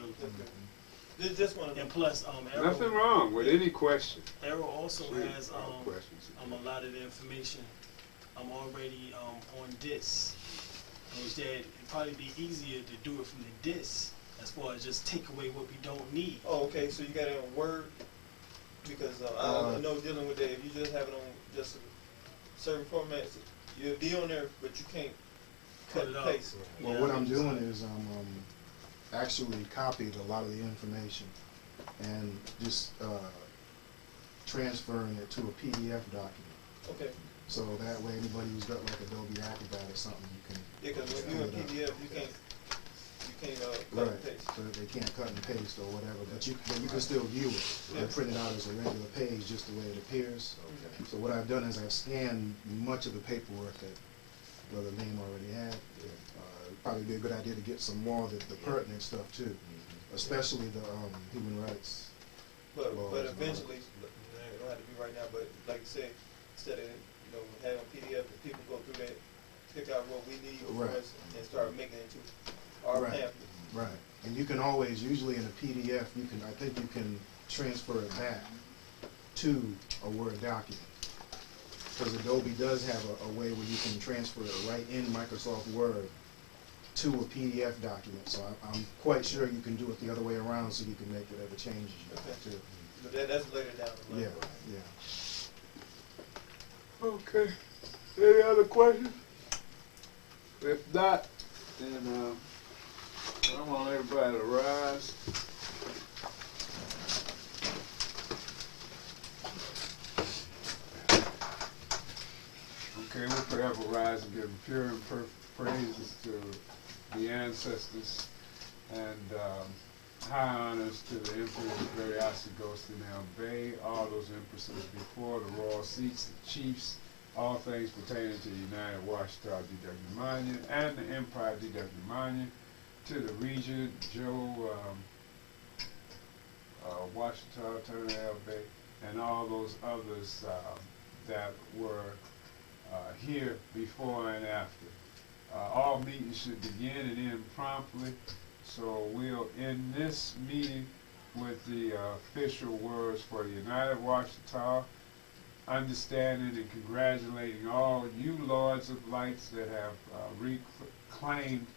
This just one of them. And plus, Arrow, nothing wrong with any question. Arrow also has questions. a lot of the information already on disc. Which that it'd probably be easier to do it from the disc, as far as just take away what we don't need. Oh, okay. So you got it on Word, because I know dealing with that. If you just have it on just certain formats, you'll be on there, but you can't cut and paste. Well, what I'm doing is I'm actually copied a lot of the information and just transferring it to a PDF document. Okay. So that way, anybody who's got like Adobe Acrobat or something, you can. Yeah, because when you're in PDF, you can't cut and paste. So they can't cut and paste or whatever, but you can still view it and print it out as a regular page, just the way it appears. Okay. So what I've done is I've scanned much of the paperwork that Brother Name already had. It'd probably be a good idea to get some more of the pertinent stuff too, especially the human rights. But laws eventually, it don't have to be right now. But like you said, instead of having PDF, and people go through that, pick out what we need for us, and start making it into our pamphlet. Right. always, usually in a PDF, I think you can transfer it back to a Word document. Because Adobe does have a way where you can transfer it right in Microsoft Word to a PDF document. So I'm quite sure you can do it the other way around, so you can make whatever changes you want to. But that's later down the line. Yeah. Okay. Any other questions? If not, then I want everybody to rise. Okay, we'll forever rise and give pure and perfect praises to the ancestors and high honors to the Empress Verdiacee, Goston El-Bey, all those empresses before, the royal seats, the chiefs, all things pertaining to the United Washitaw Dugdahmoundyah and the Empire Dugdahmoundyah, to the regent, Joe Washitaw Tu'pak Bey, and all those others that were here before and after. All meetings should begin and end promptly, so we'll end this meeting with the official words for the United Washitaw, understanding and congratulating all you Lords of Lights that have reclaimed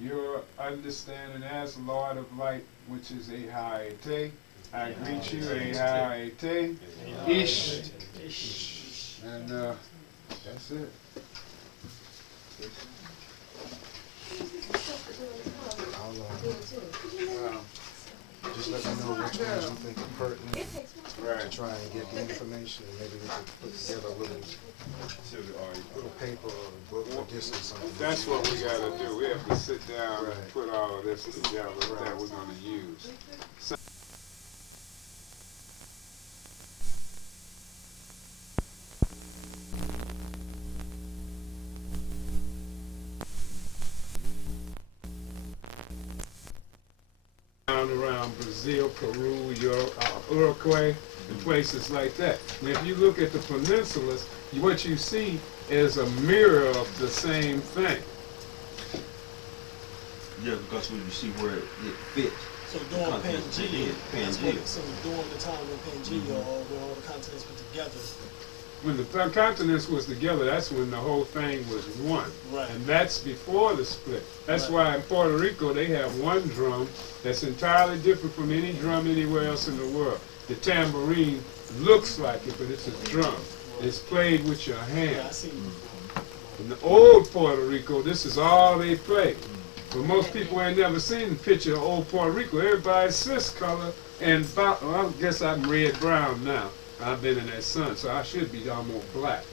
your understanding as Lord of Light, which is a Haite. I greet you, a Haite. Ish. And that's it. Just let me know which ones you think are pertinent. Right. To try and get the information, and maybe we can put together a little paper or a book or disc or something. That's what we got to do. We have to sit down and put all of this together that we're going to use. Around Brazil, Peru, Uruguay, and places like that. And if you look at the peninsulas, what you see is a mirror of the same thing. Yeah, because when you see where it fits. So during Pangea, Pangea. So during the time when Pangea, when all the continents were together. When the continents was together, that's when the whole thing was one. Right. And that's before the split. That's why in Puerto Rico they have one drum that's entirely different from any drum anywhere else in the world. The tambourine looks like it, but it's a drum. It's played with your hand. Yeah, I see. In the old Puerto Rico, this is all they play. But most people ain't never seen the picture of old Puerto Rico. Everybody's this color, and well, I guess I'm red-brown now. I've been in that sun, so I should be almost black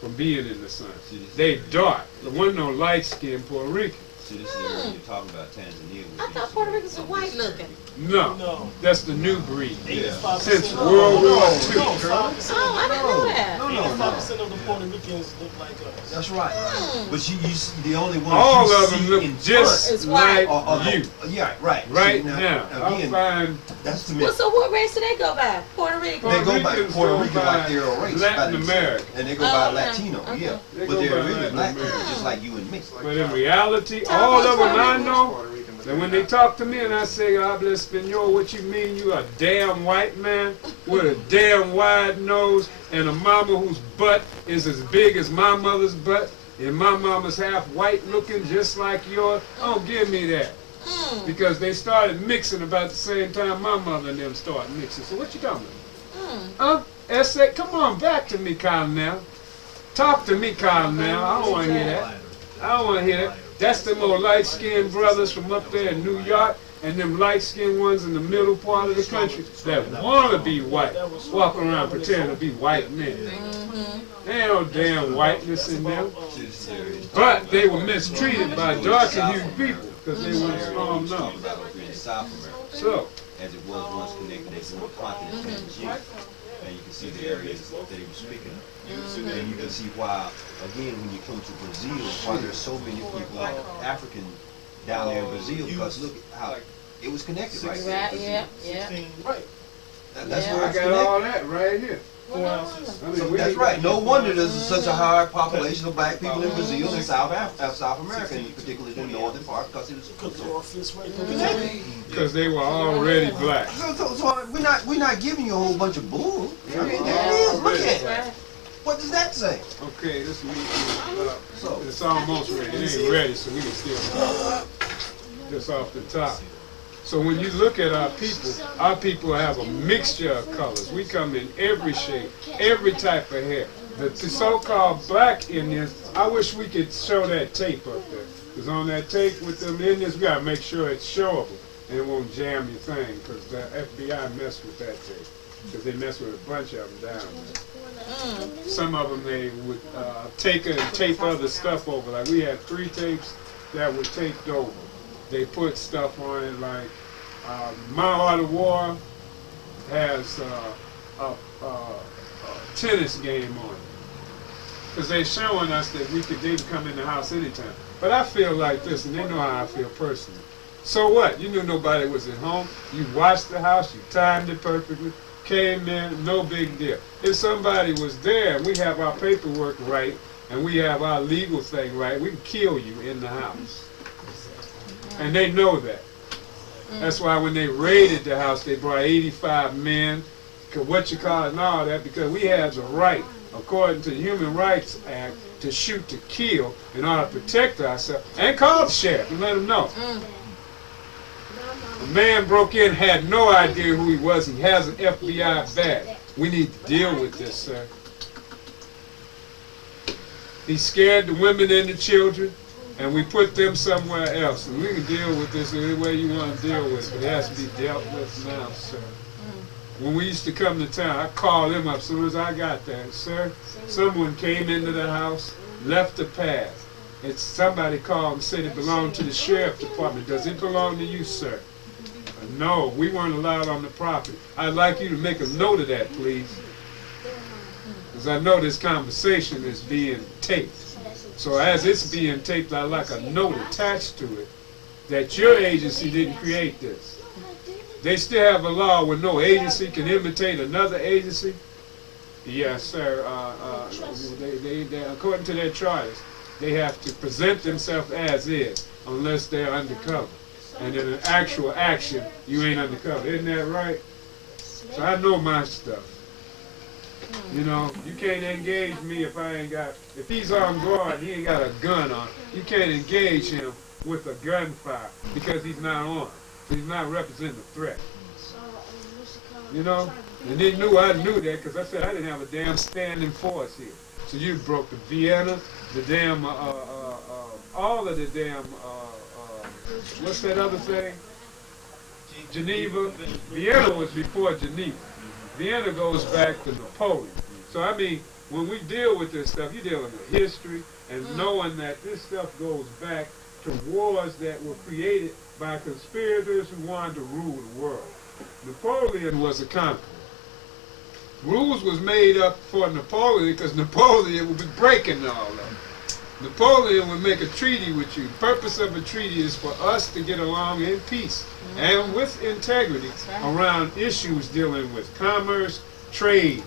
from being in the sun. They dark. There wasn't no light-skinned Puerto Rican. See, this is the area you're talking about, Tanzania. I thought Puerto Ricans were white looking. No, that's the new breed. Yeah. Since World War II. Oh, I didn't know that. 85% of the Puerto Ricans look like us. That's right. But you the only one All you of see them look in just white. like you. Yeah, right. Right See, now. again, I find that's to me. Well, so what race do they go by? Puerto Rican. They go by Ricans Puerto go Rican by like they're a race. Latin by themselves. America. And they go Oh, by okay. Latino, Okay. yeah. They But go they're by really Latin black America. people, just like you and me. But in reality, all of them I know, that when they talk to me and I say, habla Espanol, what you mean? You a damn white man with a damn wide nose and a mama whose butt is as big as my mother's butt, and my mama's half white looking just like yours. Oh, give me that. Because they started mixing about the same time my mother and them started mixing. So what you talking about? Essay, come on back to me, Kyle, now. Talk to me, Kyle, now. I don't want to hear that. I don't want to hear that. That's them old light-skinned brothers from up there in New York and them light-skinned ones in the middle part of the country that want to be white, walking around pretending to be white men. There ain't no damn whiteness in them. But they were mistreated by darker-hued people because they weren't strong enough. So, as it was once connected as one continent, Pangea. And you can see the areas that he was speaking of. And you can see why, again, when you come to Brazil, why there's so many people, African, down there in Brazil, because look at how it was connected right there. Yeah. Right. That's where I it's got connected. all that right here. 4 ounces. I mean, So we that's ain't right. got No no wonder money. there's such a high population of black people in Brazil and South America, and particularly the northern part, because it was Because they were already black. So we're not giving you a whole bunch of bull. I mean, there it is. Look at it. What does that say? Okay, this meeting is it's almost ready. It ain't ready, so we can still talk. Just off the top. So when you look at our people have a mixture of colors. We come in every shape, every type of hair. The so-called black Indians, I wish we could show that tape up there. Because on that tape with them Indians, we got to make sure it's showable. And it won't jam your thing, because the FBI messed with that tape. Because they messed with a bunch of them down there. Some of them they would take and tape other stuff over. Like we had 3 tapes that were taped over. They put stuff on it like My Art of War has a tennis game on it. Because they're showing us that they can come in the house anytime. But I feel like this, and they know how I feel personally. So what? You knew nobody was at home. You watched the house. You timed it perfectly. Came in, no big deal. If somebody was there, and we have our paperwork right, and we have our legal thing right, we can kill you in the house. And they know that. That's why when they raided the house, they brought 85 men, and all that, because we had the right, according to the Human Rights Act, to shoot to kill in order to protect ourselves, and call the sheriff and let them know. The man broke in, had no idea who he was. He has an FBI badge. We need to deal with this, sir. He scared the women and the children, and we put them somewhere else. And we can deal with this any way you want to deal with it, but it has to be dealt with now, sir. When we used to come to town, I called him up as soon as I got there. Sir, someone came into the house, left the pad. It's somebody called and said it belonged to the sheriff department. Does it belong to you, sir? No, we weren't allowed on the property. I'd like you to make a note of that, please. Because I know this conversation is being taped. So as it's being taped, I'd like a note attached to it that your agency didn't create this. They still have a law where no agency can imitate another agency. Yes, sir. According to their charters, they have to present themselves as is, unless they're undercover. And in an actual action, you ain't undercover. Isn't that right? So I know my stuff. You know, you can't engage me if he's on guard, he ain't got a gun on. You can't engage him with a gunfire because he's not on. So he's not representing a threat. You know? And they knew I knew that because I said I didn't have a damn standing force here. So you broke the Vienna, the damn, all of the damn, what's that other thing? Geneva. Vienna was before Geneva. Vienna goes back to Napoleon. So I mean, when we deal with this stuff, you're dealing with history and knowing that this stuff goes back to wars that were created by conspirators who wanted to rule the world. Napoleon was a conqueror. Rules was made up for Napoleon because Napoleon would be breaking all of them. Napoleon would make a treaty with you. The purpose of a treaty is for us to get along in peace and with integrity around issues dealing with commerce, trade,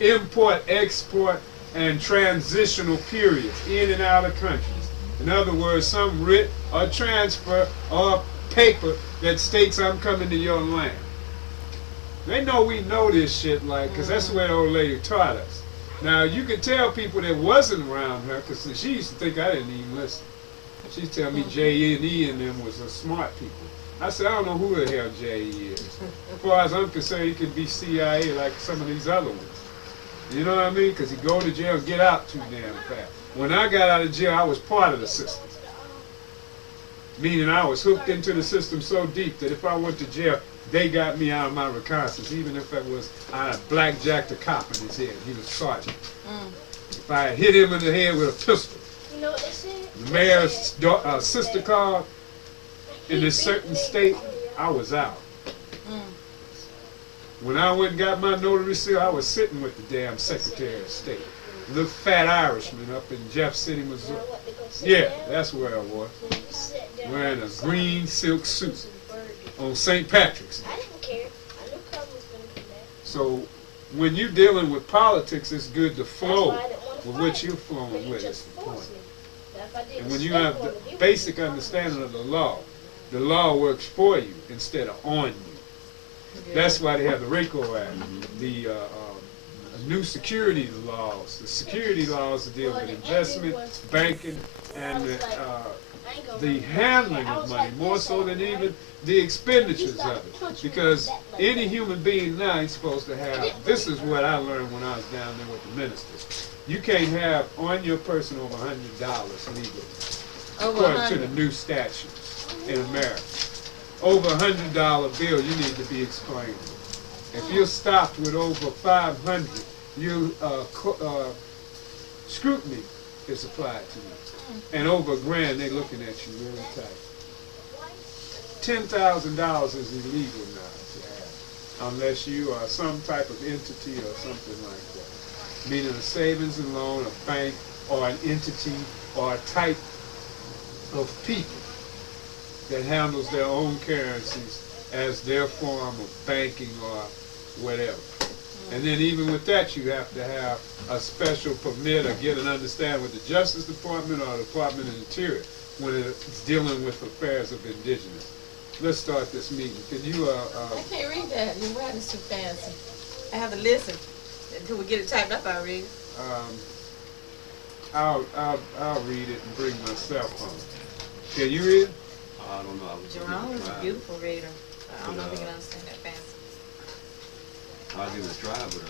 import, export, and transitional periods in and out of countries. In other words, some writ or transfer or paper that states I'm coming to your land. They know we know this shit, like, because that's the way the old lady taught us. Now, you can tell people that wasn't around her, because she used to think I didn't even listen. She'd tell me J.E. and them was smart people. I said, I don't know who the hell J.E. is. As far as I'm concerned, he could be CIA like some of these other ones. You know what I mean? Because he go to jail and get out too damn fast. When I got out of jail, I was part of the system. Meaning I was hooked into the system so deep that if I went to jail, they got me out of my reconnaissance, even if it was I blackjacked the cop in his head. He was sergeant. If I had hit him in the head with a pistol, the mayor's sister called in a certain state, I was out. When I went and got my notary seal, I was sitting with the damn Secretary of State. Little fat Irishman up in Jeff City, Missouri. Yeah, that's where I was. Wearing a green silk suit on St. Patrick's Day. So when you're dealing with politics, it's good to flow with what you're flowing with is the point. And when you have the basic understanding of the law works for you instead of on you. That's why they have the RICO Act, the new security laws. The security laws that deal with investment, banking, and the handling of money, more so than even the expenditures of it. Because any human being now is supposed to have, this is what I learned when I was down there with the ministers. You can't have on your person over $100 legally, according to the new statutes in America. Over $100 bill, you need to be explained. If you're stopped with over 500, you scrutiny is applied to you. And over $1,000, they're looking at you really tight. $10,000 is illegal now to have, unless you are some type of entity or something like that. Meaning a savings and loan, a bank, or an entity, or a type of people that handles their own currencies as their form of banking or whatever. And then even with that, you have to have a special permit or get an understanding with the Justice Department or the Department of the Interior when it's dealing with affairs of indigenous. Let's start this meeting. Can you, I can't read that. Your writing's too fancy. I have to listen until we get it typed up. I'll read it. I'll read it and bring myself home. Can you read it? I don't know. Jerome is a beautiful reader. I don't know if he can understand that fancy. I'll give it a try, but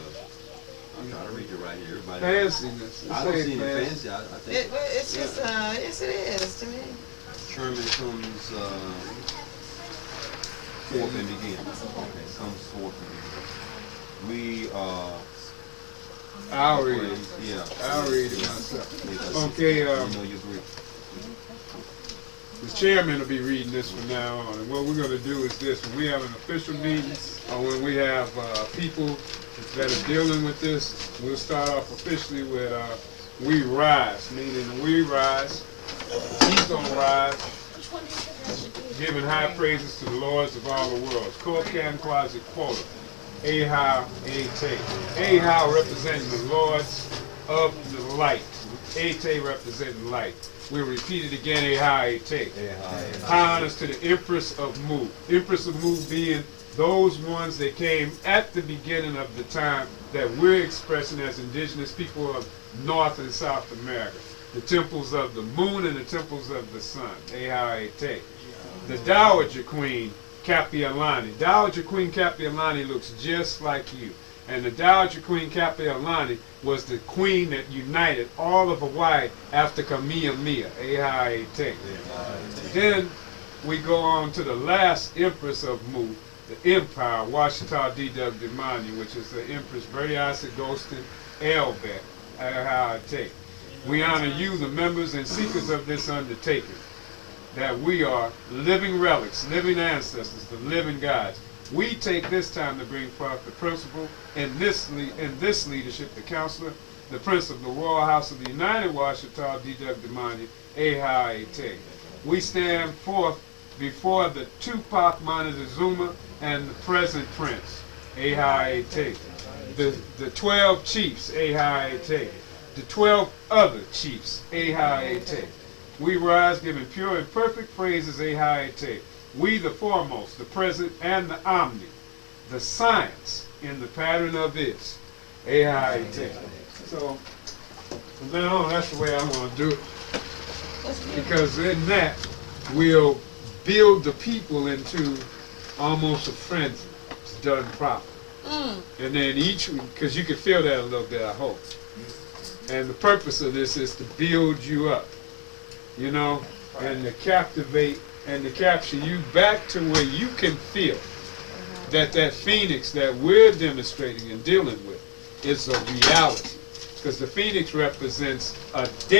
I'm trying to read it right here. Everybody, Fanciness. I don't see any fancy. I think It's just, yes it is to me. Sherman comes forth and begins. Okay, comes forth and begins. I'll read it. Yeah. I'll read it myself. Okay, you know you agree. the chairman will be reading this from now on. And what we're going to do is this. When we have an official meeting, or when we have people that are dealing with this, we'll start off officially with we rise, meaning we rise, he's going to rise, giving high praises to the lords of all the worlds. Kokan Quasi Quota. Ahau Ate. Ahau representing the lords of the light. Ate representing light. We'll repeat it again. Ahau Ate. High honors to the Empress of Mu. Empress of Mu being those ones that came at the beginning of the time that we're expressing as indigenous people of North and South America. The temples of the moon and the temples of the sun. Ahau Ate. The Dowager Queen, Kapi'olani. Dowager Queen Kapi'olani looks just like you. And the Dowager Queen Kapi'olani was the queen that united all of Hawaii after Kamehameha. Ahau Ate. Then we go on to the last Empress of Mu, the Empire, Washitaw Dugdahmoundyah, which is the Empress Verdiacee Goston El-Bey. Ahau Ate. We honor you, the members and seekers of this undertaking, that we are living relics, living ancestors, the living gods. We take this time to bring forth the principal in this leadership, the counselor, the prince of the Royal House of the United Washitaw Dugdahmoundyah, Ahau Ate. We stand forth before the Tu'pak Montezuma and the present prince, Ahau Ate. The 12 chiefs, Ahau Ate. The 12 other chiefs, Ahau Ate. We rise giving pure and perfect praises, Ahau Ate. We the foremost, the present and the omni, the science in the pattern of this, Ahau Ate. So from now on, that's the way I want to do it. Because in that, we'll build the people into almost a frenzy. It's done properly. And then each, because you can feel that a little bit, I hope. And the purpose of this is to build you up, you know, and to captivate and to capture you back to where you can feel that that phoenix that we're demonstrating and dealing with is a reality. Because the phoenix represents a day.